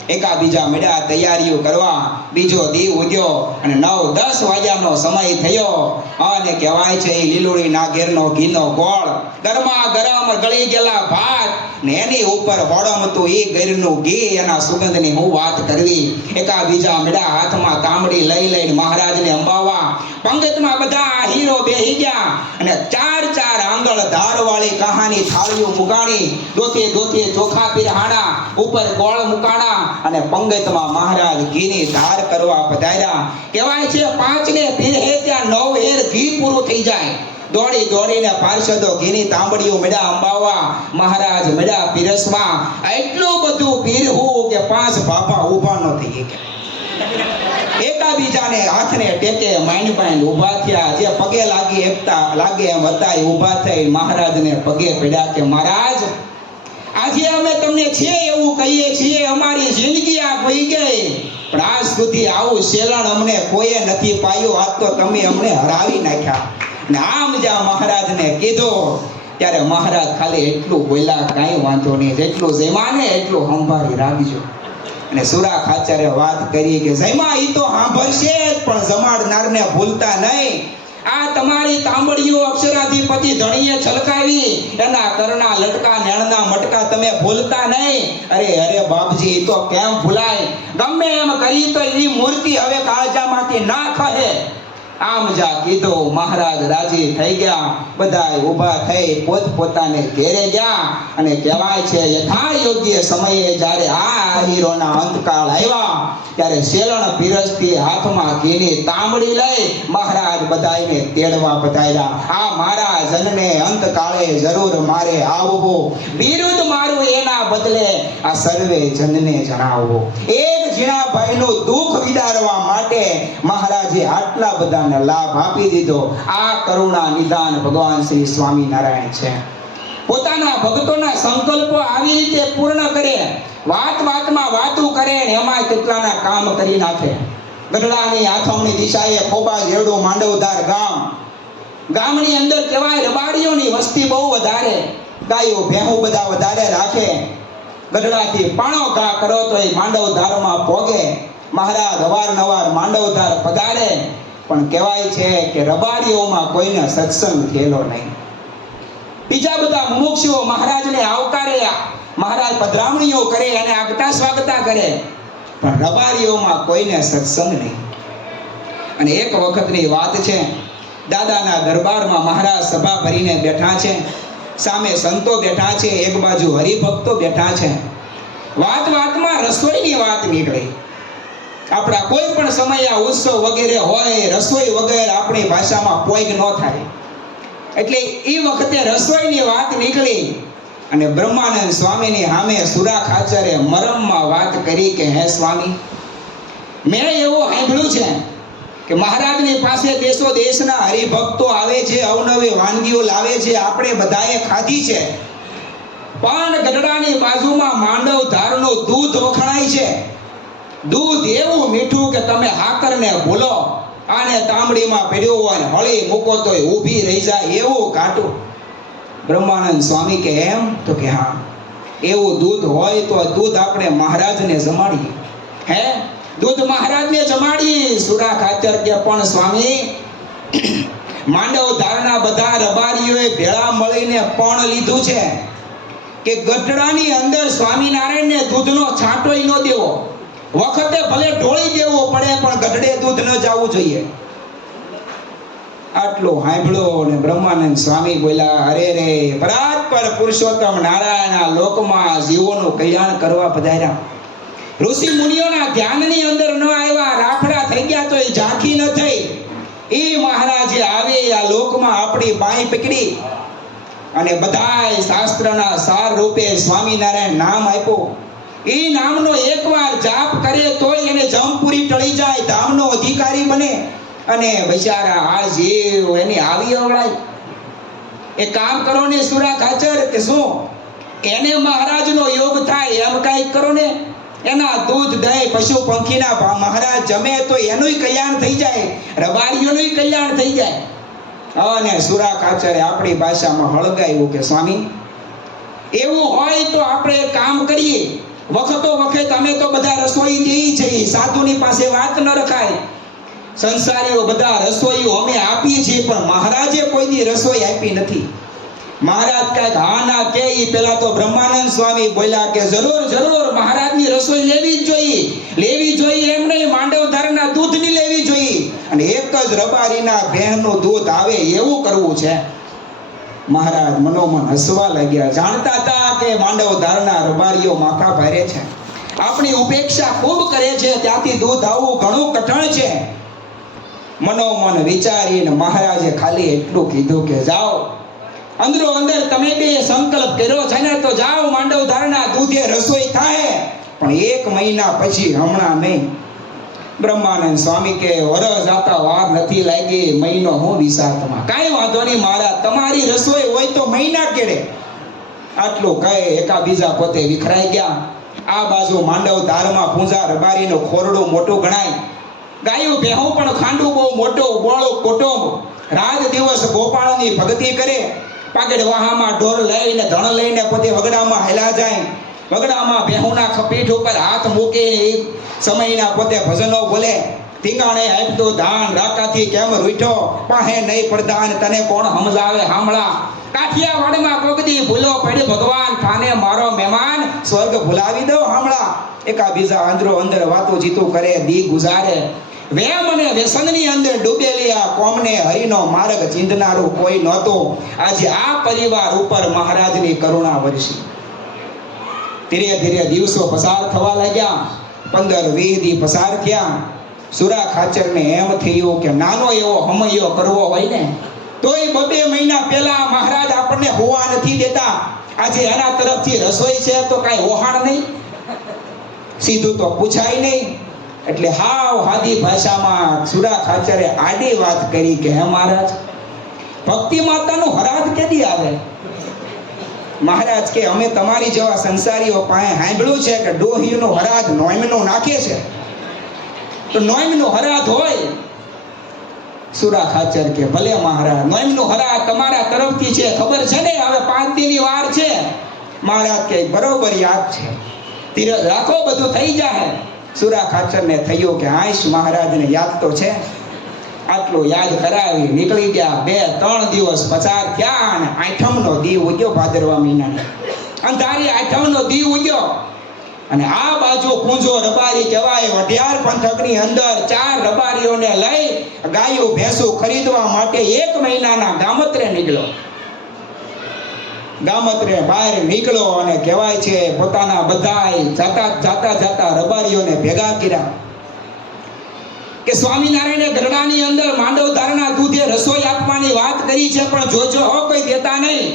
એકાબીજા મેળા તૈયારીઓ કરવા. બીજો દી ઉગ્યો અને 9-10 વાગ્યાનો સમય થયો અને કહેવાય છે એ લીલુડી ના ઘેરનો ઘીનો ગોળ, ગરમા ગરમ ગળી ગયેલા ભાત ને એની ઉપર હોડમતું એ ઘરનું ઘી, એના સુગંધની હું વાત કરવી. એકાબીજા મેળા હાથમાં તાંબડી લઈને મહારાજને અંબાવા. પંગતમાં બધા હીરો બેહી ગયા અને 4 આંગળ ધારવાળી કહાની થાળીઓ મુકાણી. દોથે દોથે ચોખા પીરહાણા, ઉપર ગોળ મુકાણા અને પંગતમાં મહારાજ ઘીની ધાર કરવા પધાર્યા. કહેવાય છે 5 ને પીરહે ત્યાં 9 હેર ઘી પૂરું થઈ જાય. દોડી દોડીને પાર્ષદો ઘીની તાંબડીઓ મેળા અંબાવા, મહારાજ મેળા પીરસવા. એટલું બધું પીરવું કે 5 ભાભા ઊભા ન થઈ ગયા. એકાબીજાને હાથને ટેકે માંડ ઊભા થયા. જે પગે લાગે એમ હતા એ ઊભા થઈ મહારાજને પગે પડ્યા કે મહારાજ, આજે અમે તમને છે એવું કહીએ છીએ, અમારી જિંદગી આ ભઈ ગઈ, પણ આજ સુધી આવું શેલણ અમને કોઈએ નથી પાયું. આજ તો તમે અમને હરાવી નાખ્યા. ને આમ જ્યાં મહારાજને કીધું ત્યારે મહારાજ ખાલી એટલું બોલ્યા, કાંઈ વાંધો નહીં, જેટલું જમાને એટલું સંભાળી રાખજો. અને સુરા ખાચરે વાત કરી કે જયમાં ઈ તો સાંભળશે જ, પણ જમાડનારને ભૂલતા નહીં. આ તમારી તાંબડીઓ અક્ષરાધિપતિ ધણીએ છલકાવી, એના કરના લટકા નેણના મટકા તમે ભૂલતા નહીં. અરે બાપજી, ઈ તો કેમ ભૂલાય? ગમે એમ કરી તો ઈ મૂર્તિ હવે કાળજામાંથી ના ખહે. આમ જા કીધું. મહારાજ રાજી થઈ ગયા. બધા ઊભા થઈ પોતપોતાને ઘેરે ગયા. અને કહેવાય છે યથા યોગ્ય સમયે જ્યારે આ હીરોના અંતકાળ આવ્યા ત્યારે શેલણ પીરસતી હાથમાં ઘીની તાંબડી લઈ મહારાજ બધાને તેડવા પધાર્યા. આ મારા જનને અંતકાળે જરૂર મારે આવવું, બિરુદ મારું એના બદલે આ સર્વે જનને જણાવવું. એક જીણાભાઈનું દુઃખ વિદારવા માટે મહારાજે આટલા બધાને લાભ આપી દીધો. આ કરુણા નિદાન ભગવાન શ્રી સ્વામિનારાયણ છે. પોતાના ભક્તોના સંકલ્પો આવી રીતે પૂર્ણ કરે, વાતમાં વાતું કરે ને એમાં કેટલાના કામ કરી નાખે. ગઢડાની આથમણી દિશાએ ખોબા જેવડું માંડવધાર ગામની અંદર કહેવાય રબાડીઓની વસ્તી બહુ વધારે, ગાયો ભેહું બધા વધારે રાખે. ગઢડાથી પાણો ઘા કરો તો એ માંડવધારમાં પોગે. મહારાજ અવારનવાર માંડવધાર પધારે, પણ કહેવાય છે કે રબાડીઓમાં કોઈને સત્સંગ થયેલો નહીં. બીજા બધા મુમુક્ષુઓ મહારાજને આવકારે, મહારાજ પધરામણીઓ કરે અને આગતા સ્વાગતા કરે, પણ રબારીઓમાં કોઈને સત્સંગ નહીં. અને એક વખતની વાત છે, દાદાના દરબારમાં મહારાજ સભા ભરીને બેઠા છે. સામે સંતો બેઠા છે, એક બાજુ હરિભક્તો બેઠા છે. વાતમાં રસોઈની વાત નીકળી. આપણા કોઈ પણ સમયે આ ઉત્સવ વગેરે હોય, રસોઈ વગેરે આપણી ભાષામાં પોઈગ ન થાય. એટલે એ વખતે રસોઈની વાત નીકળી અને બ્રહ્માનંદ સ્વામીની સામે સુરા ખાચરે મરમમાં વાત કરી કે હે સ્વામી, મેં એવું સાંભળ્યું છે કે મહારાજની પાસે દેશો દેશના હરિભક્તો આવે છે, અવનવી વાનગીઓ લાવે છે, આપણે બધાએ ખાધી છે, પણ ગઢડાની બાજુમાં માંડવ ધારનું દૂધ વખણાય છે. દૂધ એવું મીઠું કે તમે હાકરને ભૂલો, આને તાંબડીમાં પડ્યું હોય હળી મૂકો તોય ઊભી રહી જાય એવું ઘાટું. બ્રહ્માનંદ સ્વામી કે એમ? તો કે હા, એવું દૂધ હોય તો દૂધ આપણે મહારાજને જમાડીએ. હે, દૂધ મહારાજને જમાડી. સુરા ખાચર કે પણ સ્વામી, માંડવ ધારના બધા રબારીઓએ ભેળા મળીને પણ લીધું છે કે ગઢડાની અંદર સ્વામિનારાયણને દૂધનો છાંટોય ન દેવો, વખતે ભલે ઢોળી દેવો પડે પણ ગઢડે દૂધ ન જવું જોઈએ. આટલો સાંભળો અને બ્રહ્માનંદ સ્વામી બોલ્યા, અરે રે, પરાત્પર પુરુષોત્તમ નારાયણના લોકમાં જીવોનું કલ્યાણ કરવા પધાર્યા. ઋષિ મુનિઓના ધ્યાનની અંદર ન આવ્યા, રાફડા થઈ ગયા તો એ ઝાંખી ન થઈ. એ મહારાજે આવે આ લોકમાં આપણી બાઈ પકડી અને બધાય શાસ્ત્રના સાર રૂપે સ્વામિનારાયણ નામ આપ્યું. એ નામનો એકવાર જાપ કરે તોય એને જમપુરી ટળી જાય, ધામનો અધિકારી બને. અને બિચારા આ જીવ એની આવી અવળાય. એ કામ કરો ને સુરા ખાચર, કે શું એને મહારાજનો યોગ થાય એમ કાંઈક કરો ને. એના દૂધ દહીં પશુ પંખીના મહારાજ જમે તો એનું કલ્યાણ થઈ જાય, રબારીઓનું કલ્યાણ થઈ જાય. અને સુરા ખાચરે આપણી ભાષામાં હળગાવ્યું કે સ્વામી, એવું હોય તો આપણે કામ કરીએ. વખતો વખત અમે તો બધા રસોઈ દઈએ છીએ, સાધુની પાસે વાત ન રખાય. સંસારીઓ બધા રસોઈઓ અમે આપીએ છીએ, પણ મહારાજે કોઈની રસોઈ આપી નથી. મહારાજ કાંઈક હા ના કે પેલા તો બ્રહ્માનંદ સ્વામી બોલ્યા કે જરૂર જરૂર મહારાજની રસોઈ લેવી જ જોઈએ. લેવી જોઈએ એમ નહીં, માંડવ ધારના દૂધની લેવી જોઈએ, અને એક જ રબારીના બહેનનું દૂધ આવે એવું કરવું છે. મહારાજ મનોમન હસવા લાગ્યા. જાણતા હતા કે માંડવ ધારના રબારીઓ માથા ભારે છે, આપણી ઉપેક્ષા ખૂબ કરે છે, ત્યાંથી દૂધ આવવું ઘણું કઠણ છે. મનોમન વિચારીને મહારાજે ખાલી એટલું કીધું કે જાઓ, અંદરો અંદર તમે બે સંકલ્પ કર્યો છે ને તો જાઓ, માંડવ ધારના દૂધે રસોઈ થાય, પણ 1 મહિના પછી, હમણાં નહીં. બ્રહ્માનંદ સ્વામી કે વરસ જાતા વાર નથી લાગી, મહિનો હું વિચારતમાં. કાંઈ વાંધો નહીં મહારાજ, તમારી રસોઈ હોય તો મહિના કેડે. આટલું કહે એકા બીજા પોતે વિખરાઈ ગયા. આ બાજુ માંડવ ધારમાં પૂંજા રબારીનું ખોરડું મોટું ગણાય, ગાયું ભેહું પણ ખાંડું બહુ મોટું, બોળું કુટુંબ રાત દિવસ ગોપાળની ભક્તિ કરે. પાગડ વાહામાં ઢોર લઈને ધણ લઈને પોતે વગડામાં હેલા જાય, વગડામાં ભેહુના ખપીઠ ઉપર હાથ મૂકે, સમયના પોતે ભજનો બોલે. ધીંગાણે આપતું ધાન રાકાથી કેમ રૂઠો, પાહે નહીં પ્રધાન તને કોણ સમજાવે હામળા. કાઠિયાવાડમાં કોકદી ભૂલો પડી ભગવાન, થાને મારો મહેમાન, સ્વર્ગ ભૂલાવી દો હામળા. એકા બીજા અંદરો અંદર વાતો જીતું કરે, દી ગુજારે. વેમ અને વ્યસનની અંદર ડૂબેલી આ કોમને હરિનો માર્ગ ચીંધનારું કોઈ નહોતું. આજે આ પરિવાર ઉપર મહારાજની કરુણા વરસી. ધીરે ધીરે દિવસો પસાર થવા લાગ્યા. 15-20 દી પસાર થયા. સુરા ખાચરને એમ થયું કે નાનો એવો હમૈયો કરવો હોય ને તોય 2 મહિના પહેલા મહારાજ આપણને હોવા નથી દેતા. આજે એના તરફથી રસોઈ છે તો કાંઈ ઓહાણ નહીં, સીધું તો પૂછાય નહીં. એટલે હાવ હાદી ભાષામાં સુરા ખાચરે આડી વાત કરી કે હે મહારાજ, ભક્તિ માતાનું હરાજ કેદી આવે? મહારાજ કે અમે તમારી જેવા સંસારીઓ પાસે સાંભળ્યું છે કે ડોહીનું હરાજ નોયમનું નાખે છે, તો નોયમનું હરાજ હોય. સુરા ખાચર કે ભલે મહારાજ, નોયમનું હરાજ તમારા તરફથી છે, ખબર છે ને, હવે 5 દીની વાર છે. મહારાજ કે બરોબર યાદ છે, ધીરજ રાખો, બધું થઈ જાય. સુરા ખાચરને થયું કે આઈશ મહારાજને યાદ તો છે. આટલું યાદ કરાવી નીકળી ગયા. 2-3 દિવસ પસાર થયા અને આઠમનો દી ઉગ્યો, ભાદરવા મહિનાનો અંધારી આઠમનો દી ઉગ્યો. અને આ બાજુ પૂંજો રબારી કહેવાય, વઢિયાર પંથકની અંદર 4 રબારીઓને લઈ ગાયું ભેંસું ખરીદવા માટે 1 મહિનાના ગામત્રે નીકળ્યો. ગામત્રે બહાર નીકળ્યો અને કહેવાય છે પોતાના બધાય જાતા રબારીઓને ભેગા કર્યા કે સ્વામિનારાયણે ગરડાની અંદર માંડવધારના દૂધે રસોઈ આપવાની વાત કરી છે, પણ જોજો હો કોઈ દેતા નહીં,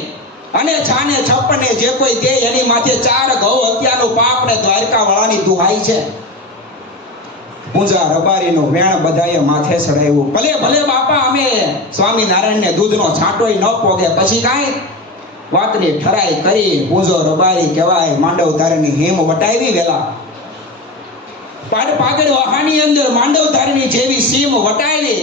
અને છાને છપ્પને જે કોઈ દે એની માથે 4 ઘઉં હત્યાનું પાપ ને દ્વારકા વાળાની દુહાઈ છે. પૂંજા રબારીનું વેણ બધાએ માથે ચડાવ્યું. ભલે ભલે બાપા અમે સ્વામિનારાયણને દૂધનો છાંટોય ન પોગે, પછી કાંઈ વાતની ઠરાઈ કરી પૂંજો રબારી કહેવાય માંડવધારની હિમ વટાવી વેલા પાગડ વહાની અંદર માંડવધારની જેવી સીમ વટાવી,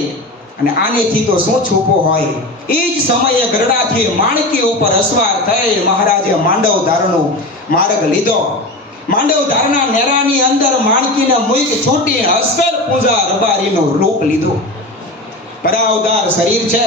અને આનેથી તો શું છૂપો હોય. એ જ સમયે ગરડાથી માણકી ઉપર અસવાર થઈ મહારાજે માંડવધારનો માર્ગ લીધો. માંડવધારના નેરાની અંદર માણકીને મુઈક છૂટી અસર પૂંજા રબારીનું રૂપ લીધું. પરાવદાર શરીર છે,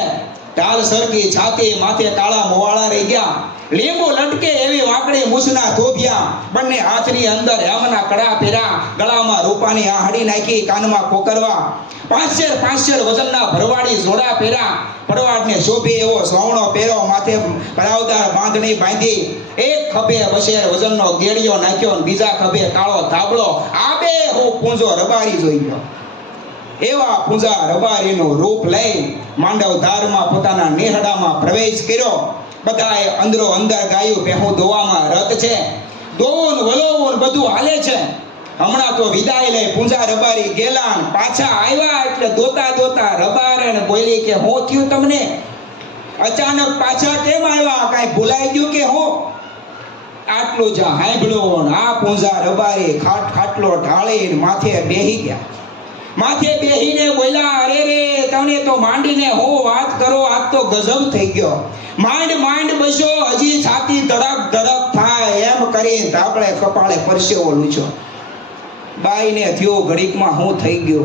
ઢાલ સરકી છાતી, માથે કાળા મોવાળા રહી ગયા, લીંબુ લટકે એવી વાંકડી મૂછના થોભિયા, બંને હાથની અંદર હેમના કડા પહેર્યા, ગળામાં રૂપાની આહડી નાખી, કાનમાં કોકરવા, 5 વજનના ભરવાડી જોડા પહેર્યા, પરવાડને શોભે એવો સોવણો પહેરો, માથે પરાવદાર બાંધણી બાંધી, એક ખભે બશેર વજનનો ગેડિયો નાખ્યો, બીજા ખભે કાળો ધાબળો. આ બે હું પૂંજો રબારી જોઈ ગયો. એવા પૂંજા રબારીનું રૂપ લઈ માંડવધારમાં પોતાના નેહડામાં પ્રવેશ કર્યો. બધાએ અંદરો અંદર ગાયું ભેહું દોવામાં રત છે, દોવું વલોવું બધું હાલે છે. હમણાં તો વિદાય લઈ પૂંજા રબારી ગેલા, પાછા આવ્યા એટલે દોતા રબારે બોલી કે હું થયું તમને? અચાનક પાછા કેમ આવ્યા? કાંઈ ભૂલાઈ ગયું કે હું? આટલું જ હાંભળ્યું. આ પૂંજા રબારી ખાટલો ઢાળીને માથે બેહી ગયા. માથે બેહીને બોલ્યા, અરે રે તને તો માંડીને હું વાત કરો, આજ તો ગજબ થઈ ગયો. માંડ બસો, હજી છાતી ધડક થાય એમ કરીને આપણે કપાળે પરસેવો લૂછો. બાઈને થયો ઘડીકમાં હું થઈ ગયો.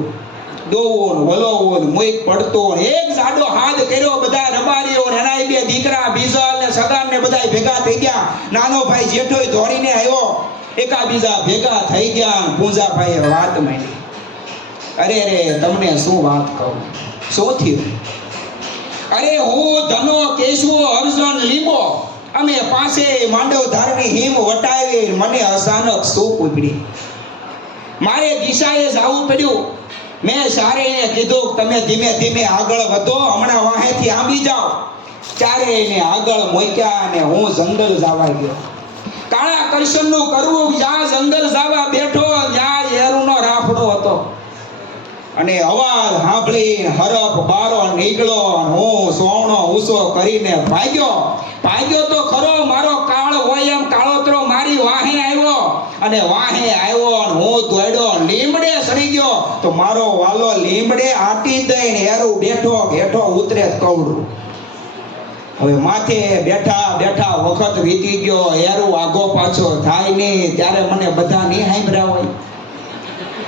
દોવો વલોવો મોઈક પડતો, એક સાડો હાથ કર્યો. બધા રબારીઓ એના 2 દીકરા બીજલ ને સગાન ને બધા ભેગા થઈ ગયા. નાનો ભાઈ જેઠોય દોડીને આવ્યો, એકાબીજા ભેગા થઈ ગયા. પૂંજાભાઈએ વાત માંડી. અરે રે તમને શું વાત કહું, શું થયું? અરે હું ધનો કેશવો અર્જુન લીંબો અમે પાસે માંડવધારની હિમ વટાવી, મને અચાનક સૂપ ઉપડી. મારે દિશાએ જવું પડ્યું. મેં સારેને કીધું તમે ધીમે ધીમે આગળ વધો, હમણાં વાહેથી આંબી જાઓ. ચારેયને આગળ મોક્યા અને હું જંગલ જવા ગયો. કાળા કરશનનું કરવું, જ્યાં જંગલ જવા બેઠો ત્યાં એરુનો રાફડો હતો, અને અવાજ સાંભળી હરફ બારો નીકળ્યો. હું સોવણો ઊંચો કરીને ભાગ્યો તો ખરો. મારો કાળ હોય એમ કાળોતરો મારી વાહે આવ્યો, અને હું દોડ્યો, લીમડે સડી ગયો. તો મારો વાલો લીમડે આટી દઈને એરું બેઠો ઉતરે કવડું. હવે માથે બેઠા વખત વીતી ગયો, એરું આગો પાછો થાય નહીં. ત્યારે મને બધા નહીં સાંભળ્યા હોય,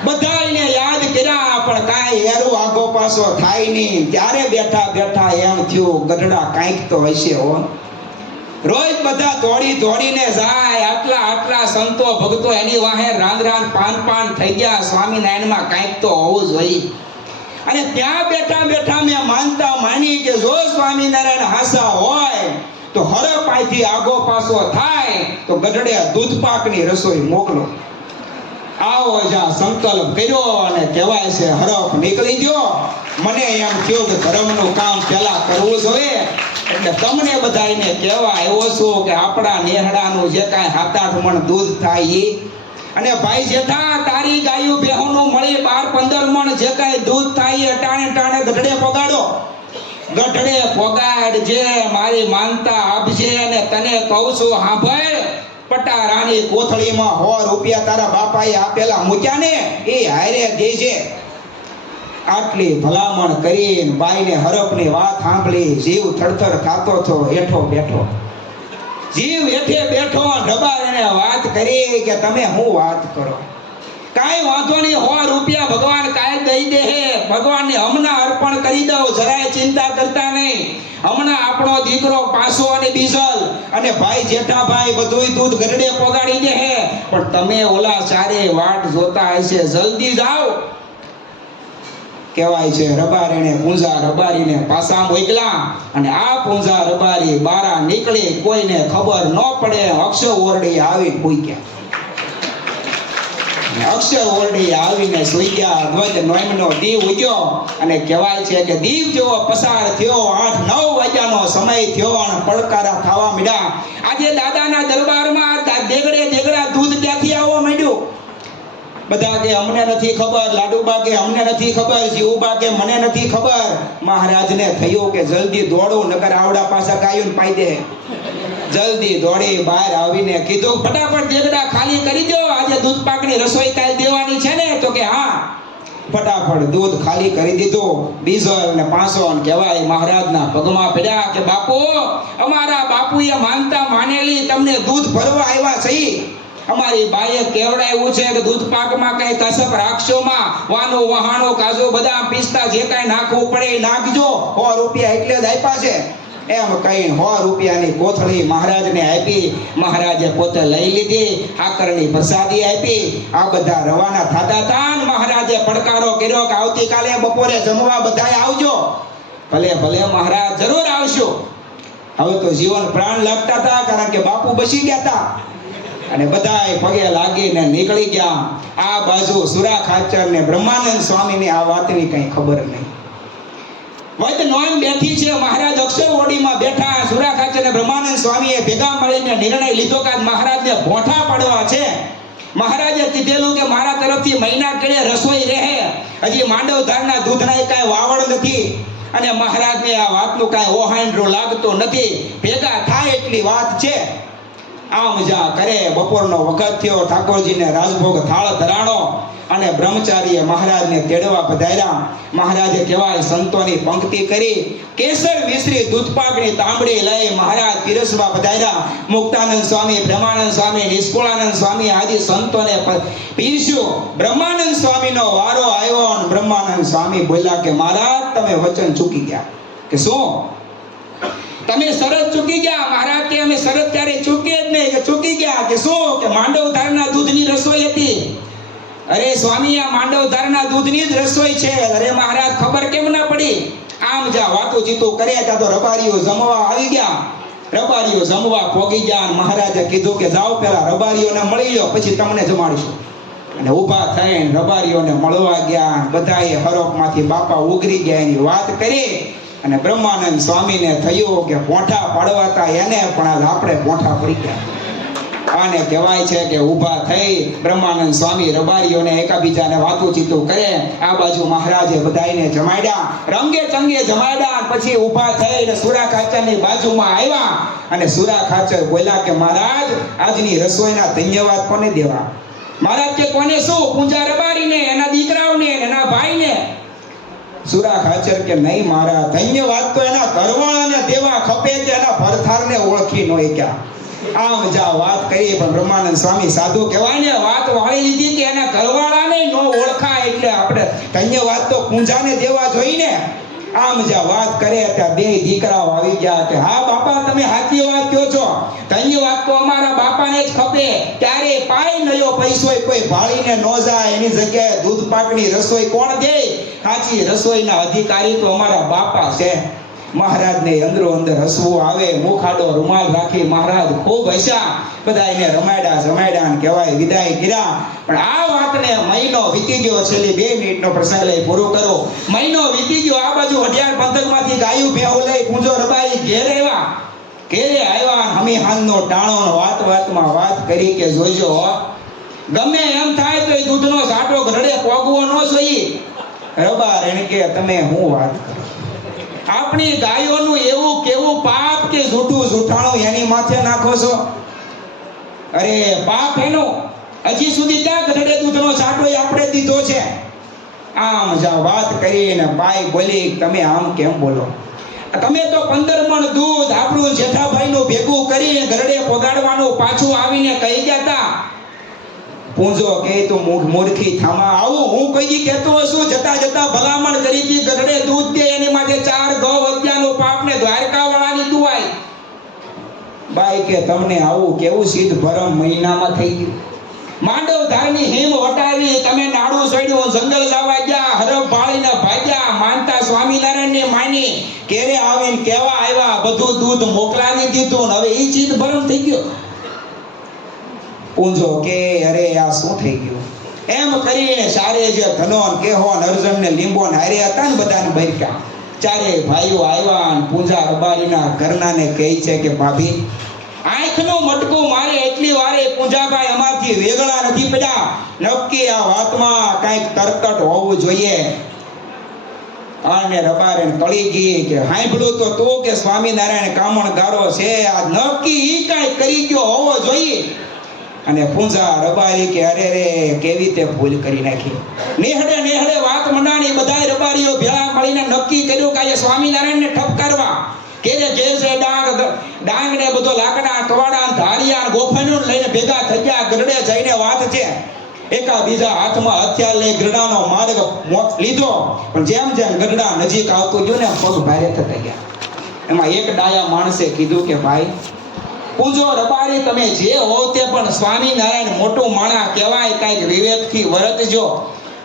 બધાને યાદ કર્યા, પણ કાંઈ એરું આગો પાછો થાય નહીં. ત્યારે બેઠા એમ થયું ગઢડા કાંઈક તો હશે હો. રોજ બધા દોડીને જાય. આટલા સંતો ભક્તો એની વાહે રાંદ પાન થઈ ગયા. સ્વામિનારાયણમાં કાંઈક તો હોવું જોઈએ. અને ત્યાં બેઠા મેં માની કે જો સ્વામિનારાયણ હાસા હોય તો હરપ અહીંથી આગો પાછો થાય તો ગઢડે દૂધ પાકની રસોઈ મોકલો. આવો જ્યાં સંકલ્પ કર્યો અને કહેવાય છે હરફ નીકળી ગયો. મને એમ થયું કે ધર્મનું કામ પહેલા કરવું જોઈએ, એટલે તમને બધાને કહેવા આવ્યો છું કે આપણા નેહડાનું જે કાંઈ 7-8 મણ દૂધ થાય એ, અને ભાઈ જેઠા તારી ગાયું બેહોનું મળી 12-15 મણ જે કાંઈ દૂધ થાય એ ટાણે ગઢડે પગાડો. ગઢડે પગાડ જે મારી માનતા આપજે. અને તને કહું છું સાંભળ, પટારાની કોથળીમાં 100 રૂપિયા તારા બાપાએ આપેલા મૂક્યા ને એ હારે દેજે. આટલી ભલામણ કરીને બાઈને હરપની વાત સાંભળી જીવ થરથર ખાતો હતો. હેઠો બેઠો રબારીને વાત કરી કે તમે શું વાત કરો, કાંઈ વાંધો નહીં, 100 રૂપિયા ભગવાન કાંઈ દઈ દે. ભગવાનને હમણાં અર્પણ કરી દઉં, જરાય ચિંતા કરતા નહીં. હમણાં આપણો દીકરો પાસો અને બીજલ અને ભાઈ જેઠાભાઈ બધુંય દૂધ ગઢડે પગાડી દે. પણ તમે ઓલા ચારે વાટ જોતા હશે, જલ્દી જાઓ. કહેવાય છે રબારીને પૂંજા રબારીને પાસા મોકલા અને આ પૂંજા રબારી બારા નીકળી, કોઈને ખબર ન પડે, અક્ષર ઓરડી આવી પૂગ્યા. અક્ષર ઓરડી આવીને સુઈ ગયા. ધ્વજ નોમનો દીવ ઉગ્યો અને કહેવાય છે કે દીવ જેવો પસાર થયો. 8-9 વાગ્યાનો સમય થયો અને પડકારા થવા માંડ્યા. આજે દાદાના દરબારમાં દેગડા દૂધ ક્યાંથી આવવા માંડ્યું? બધા કે અમને નથી ખબર, લાડુબા કે અમને નથી ખબર, જીવુબા કે મને નથી ખબર. મહારાજને થયું કે જલ્દી દોડો, નકર આવડા પાછા ગાયું પાઈ દે. જલ્દી દોડી બહાર આવીને કીધું, ફટાફટ દેગડા ખાલી કરી દો, આજે દૂધ પાકની રસોઈ કાલ દેવાની છે ને? તો કે હા. ફટાફટ દૂધ ખાલી કરી દીધું. બીજો ને પાછો કહેવાય મહારાજના પગમાં પડ્યા કે બાપુ, અમારા બાપુએ માનતા માનેલી તમને દૂધ ભરવા આવ્યા છે. અમારી બાઈએ કેવડાવ્યું છે કે દૂધ પાકમાં કઈ કસપ રાખશોમાં, વાનો વહાણો કાજુ બદામ પિસ્તા જે કઈ નાખવું પડે એ નાખજો. 100 રૂપિયા એટલે જ આપ્યા છે. એમ કઈ 100 રૂપિયાની કોથળી મહારાજને આપી. મહારાજે પોતે લઈ લીધી. હાકરની પ્રસાદી આપી. આ બધા રવાના થતા હતા. મહારાજે પડકારો કર્યો કે આવતીકાલે બપોરે જમવા બધાય આવજો. ભલે ભલે મહારાજ, જરૂર આવશો. હવે તો જીવન પ્રાણ લાગતા હતા, કારણ કે બાપુ બસી ગયા હતા અને બધાય પગે લાગીને નીકળી ગયા. આ બાજુ સુરા ખાચર ને બ્રહ્માનંદ સ્વામીની આ વાતની કઈ ખબર નહીં. વૈદ નોમ બેઠી છે, મહારાજ અક્ષર ઓડીમાં બેઠા. સુરા ખાચર ને બ્રહ્માનંદ સ્વામીએ ભેગા મળીને નિર્ણય લીધો કે મહારાજને ભોંઠા પાડવા છે. મહારાજે કીધેલું કે મારા તરફથી મહિના કેળે રસોઈ રહે, હજી માંડવધારના દૂધના કાંઈ વાવડ નથી અને મહારાજને આ વાતનું કાંઈ ઓહાંડરું લાગતું નથી. ભેગા થાય એટલી વાત છે. આમ જા કરે. બપોરનો વખત થયો. ઠાકોરજીને રાજભોગ થાળ ધરાણો અને બ્રહ્મચારીએ મહારાજને તેડવા પધાર્યા. મહારાજે કહેવાય સંતોની પંક્તિ કરી. કેસર મિશ્રી દૂધપાકની તાંબડી લઈ મહારાજ પીરસવા પધાર્યા. મુક્તાનંદ સ્વામી, બ્રહ્માનંદ સ્વામી, નિષ્કુળાનંદ સ્વામી આદિ સંતોને પીરસ્યું. બ્રહ્માનંદ સ્વામીનો વારો આવ્યો અને બ્રહ્માનંદ સ્વામી બોલ્યા કે મહારાજ, તમે વચન ચૂકી ગયા. કે શું? તમે શરત ચૂકી ગયા? મહારાજ કે અમે શરત ક્યારે ચૂકી જ નહીં. કે ચૂકી ગયા? કે શું? કે માંડવધારના દૂધની રસોઈ હતી. અરે સ્વામી, આ માંડવધારના દૂધની જ રસોઈ છે. અરે મહારાજ, ખબર કેમ ના પડી? આમ જા વાતું ચીતું કરે ત્યાં તો રબારીઓ જમવા આવી ગયા. રબારીઓ જમવા પોગી ગયા. મહારાજે કીધું કે જાઓ, પેલા રબારીઓને મળી લો, પછી તમને જમાડીશું. અને ઊભા થઈને રબારીઓને મળવા ગયા. બધાએ હરોપમાંથી બાપા ઉગરી ગયા એની વાત કરી. અને બ્રહ્માનંદ સ્વામીને થયું કે પોઠા પાડવાતા એને, પણ આપણે પોઠા પડી ગયા. આને કહેવાય છે કે ઊભા થઈ બ્રહ્માનંદ સ્વામી રબારીઓને એકાબીજાને વાતું ચીતું કરે. આ બાજુ મહારાજે બધાઈને જમાડ્યા, રંગે ચંગે જમાડ્યા. પછી ઊભા થઈને સુરા ખાચરની બાજુમાં આવ્યા અને સુરા ખાચર બોલ્યા કે મહારાજ, આજની રસોઈના ધન્યવાદ કોને દેવા? મહારાજ કે કોને શું? પૂંજા રબારીને, એના દીકરાઓને, એના ભાઈને. સુરા ખાચર કે નહીં મહારાજ, ધન્યવાદ તો એના ઘરવાળાને દેવા ખપે કે એના ભરથારને ઓળખી ન ક્યાં. આમ જા વાત કરી. પણ બ્રહ્માનંદ સ્વામી સાધુ કહેવાય ને, વાત વાળી લીધી કે એના ઘરવાળાને ન ઓળખાય, એટલે આપણે ધન્યવાદ તો પૂંજાને દેવા જોઈએ. આમ જા વાત કરે ત્યાં બે દીકરાઓ આવી ગયા કે હા બાપા, તમે સાચી વાત કહો છો. ધન્યવાદ તો અમારા બાપાને જ ખપે. ત્યારે પાય નયો પૈસો કોઈ ભાળીને ન જાય. એની જગ્યાએ દૂધ પાકની રસોઈ કોણ દે? સાચી રસોઈના અધિકારી તો અમારા બાપા છે. મહારાજને અંદરો અંદર હસવું આવે. મુખાડો રૂમાલ રાખી મહારાજ ખૂબ હસ્યા. બધા એને રમાડ્યા જમાડ્યા કહેવાય વિદાય કર્યા. પણ આ વાતને મહિનો વીતી ગયો. છેલ્લી 2 મિનિટનો પ્રસંગ લઈ પૂરો કરો. મહિનો વીતી ગયો. આ બાજુ વઢિયાર પંથકમાંથી ગાયું ભેહું લઈ પૂંજો રબારી ઘેરે આવ્યા. હમી હાનનો ટાણો વાતમાં વાત કરી કે જોજો, ગમે એમ થાય તો એ દૂધનો સાટો ઘરડે પોગવો ન જોઈએ. રબાર એને કે તમે હું વાત કરો? આપણી ગાયોનું એવું કેવું પાપ કે જૂઠું જૂઠાણું એની માથે નાખો છો? અરે પાપ એનો હજી સુધી ત્યાં ઘરડે દૂધનો સાટો આપણે દીધો છે. આમ જા વાત કરીને બાઈ બોલી, તમે આમ કેમ બોલો? તમે તો 15 મણ દૂધ આપણું જેઠાભાઈનું ભેગું કરીને ઘરડે પોગાડવાનું પાછું આવીને કહી ગયા હતા. પૂંજો કે તો મૂર્ખી થામા, આવું હું કઈ કહેતો હશું? જતા જતા ભલામણ કરી હતી ઘરડે દૂધ દે, એની માટે 4 ગૌ હત્યાનો પાપને દ્વારકા વાળાની દુઆઈ. બાઈ કે તમને આવું કેવું સિદ્ધ ભરમ મહિનામાં થઈ ગયું? માંડવ ધારની હિમ વટાવી તમે નાડું સડ્યું, જંગલ જવા ગયા, હરફ ભાળીને ભાગ્યા. દૂધ મોકલાવી દીધું ને હવે એ ચીજ ભરમ થઈ ગયો. પૂંજો કે અરે આ શું થઈ ગયું? એમ કરીને સારે જે ધનોન કેહોન અર્જુન ને લીંબો ને હારે હતા ને બધાને બરક્યા. ચારે ભાઈઓ આવ્યા ને પૂંજા રબારીના ઘરનાને કહે છે કે ભાભી આંખનું મટકું મારે એટલી વારે પૂંજાભાઈ અમારથી વેગળા નથી પડ્યા. નક્કી આ વાતમાં કંઈક તરકટ હોવું જોઈએ. અને રબારે કળી ગઈ કે સાંભળ્યું તો તું કે સ્વામિનારાયણ કામણ ગારો છે, આ નક્કી ઈ કાંઈ કરી ગયો હોવો જોઈએ. અને પૂંજા રબારી કે અરે રે કેવી તે ભૂલ કરી નાખી. નેહડે વાત મંડાણી. બધાય રબારીઓ ભેળા મળીને નક્કી કર્યું કે આજે સ્વામિનારાયણને ઠપકારવા. કે જે છે ડાંગ ને બધો લાકડા કવાડા ધારિયા ગોફાનું લઈને ભેગા થઈ ગયા. ગરડે જઈને વાત છે. એકા બીજા હાથમાં હથિયાર લઈ ગરડાનો માર્ગ લીધો. પણ જેમ જેમ ગરડા નજીક આવતું ગયું ને પગ ભારે થતા ગયા. એમાં એક ડાયા માણસે કીધું કે ભાઈ પૂંજો રબારી તમે જે હો તે પણ સ્વામિનારાયણ મોટું માણા કહેવાય, કાંઈક વિવેકથી વર્તજો.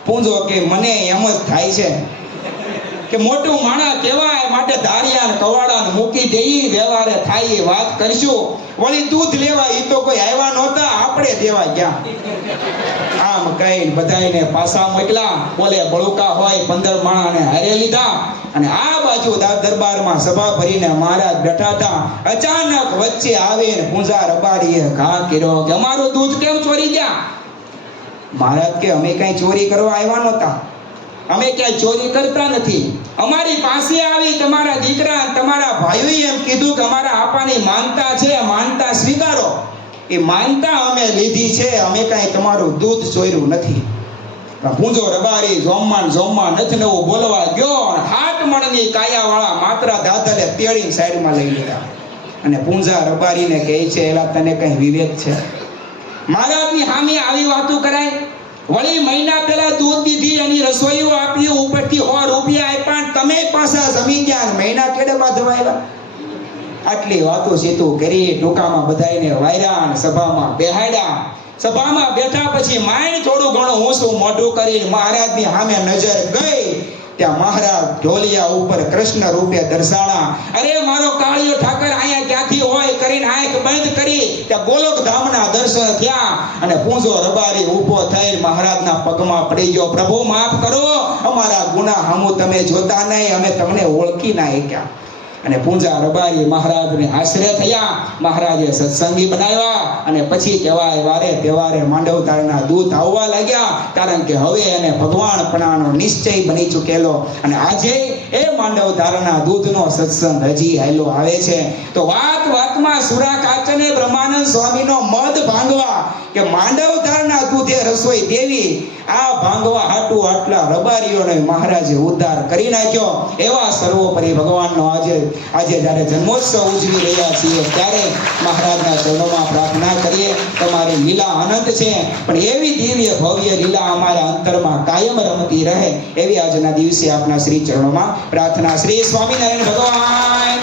પૂંજો કે મને એમ જ થાય છે કે મોટું માણા કહેવાય માટે ધારિયા ને કવાડા મૂકી દઈ વ્યવહારે થાય એ વાત કરશું. વળી દૂધ લેવા ઈ તો કોઈ આવ્યા નહોતા, આપણે દેવા ગયા. આમ કઈ બધાયને પાછા મોકલા. બોલે બળુકા હોય 15 માણાને હારે લીધા. અને આ બાજુ દરબારમાં સભા ભરીને મહારાજ બેઠા હતા. અચાનક વચ્ચે આવીને પૂંજા રબારીએ ઘા કર્યો કે અમારું દૂધ કેમ ચોરી ગયા? મહારાજ કે અમે કઈ ચોરી કરવા આવ્યા નહોતા, અમે ક્યાંય ચોરી કરતા નથી. અમારી પાસે આવી તમારા દીકરા તમારા ભાઈઓએ એમ કીધું કે અમારા આપાની માનતા છે, માનતા સ્વીકારો. એ માનતા અમે લીધી છે, અમે કાંઈ તમારું દૂધ ચોર્યું નથી. પૂંજો રબારી જોમમાં નથી નવું બોલવા ગયો. હાથ મણની કાયાવાળા માત્રા દાદલે તેડીને સાઈડમાં લઈ લીધા. અને પૂંજા રબારીને કહે છે એલા તને કઈ વિવેક છે? મહારાજની સામે આવી વાતો કરાય? વળી મહિના પહેલા દૂધ દીધી, એની રસોઈઓ આપી, ઉપરથી 100 રૂપિયા આપ્યા, તમે પાછા જમી ગયા, મહિના કેડે બાંધવા આવ્યા? આટલી વાતો સીતું કરી ટૂંકામાં બધાયને વાયરા સભામાં બેહાડ્યા. સભામાં બેઠા પછી માય થોડું ઘણું ઊંચું મોઢું કરીને મહારાજની સામે નજર ગઈ. ત્યાં મહારાજ ઢોલિયા ઉપર કૃષ્ણ રૂપે દર્શાણા. અરે મારો કાળિયો ઠાકર અહીંયા ક્યાંથી હોય કરીને આંખ બંધ કરી ત્યાં ગોલોક ધામના દર્શન થયા. અને પૂંજો રબારી ઊભો થઈ મહારાજના પગમાં પડી ગયો. પ્રભુ માફ કરો, અમારા ગુનાહ હમુ તમે જોતા નહીં, અમે તમને ઓળખી ના શક્યા. અને પૂંજા રબારી મહારાજને આશ્રય થયા. મહારાજે સત્સંગી બનાવ્યા. અને પછી કહેવાય વારે તહેવારે માંડવતારના દૂત આવવા લાગ્યા. કારણ કે હવે એને ભગવાનપણાનો નિશ્ચય બની ચૂકેલો. અને આજે એ માંડવતારના દૂધનો સત્સંગ હજી હાલો આવે છે. તો વાતમાં સુરા કાચને બ્રહ્માનંદ સ્વામીનો મદ ભાંગવા કે માંડવતારના દૂધે રસોઈ દેવી, આ ભાંગવા હાટું આટલા રબારીઓને મહારાજે ઉદ્ધાર કરી નાખ્યો. એવા સર્વોપરી ભગવાનનો આજે જ્યારે જન્મોત્સવ ઉજવી રહ્યા છીએ ત્યારે મહારાજના ચરણોમાં પ્રાર્થના કરીએ. તમારી લીલા અનંત છે, પણ એવી દિવ્ય ભવ્ય લીલા અમારા અંતરમાં કાયમ રમતી રહે એવી આજના દિવસે આપના શ્રી ચરણોમાં પ્રાર્થના. શ્રી સ્વામિનારાયણ ભગવાન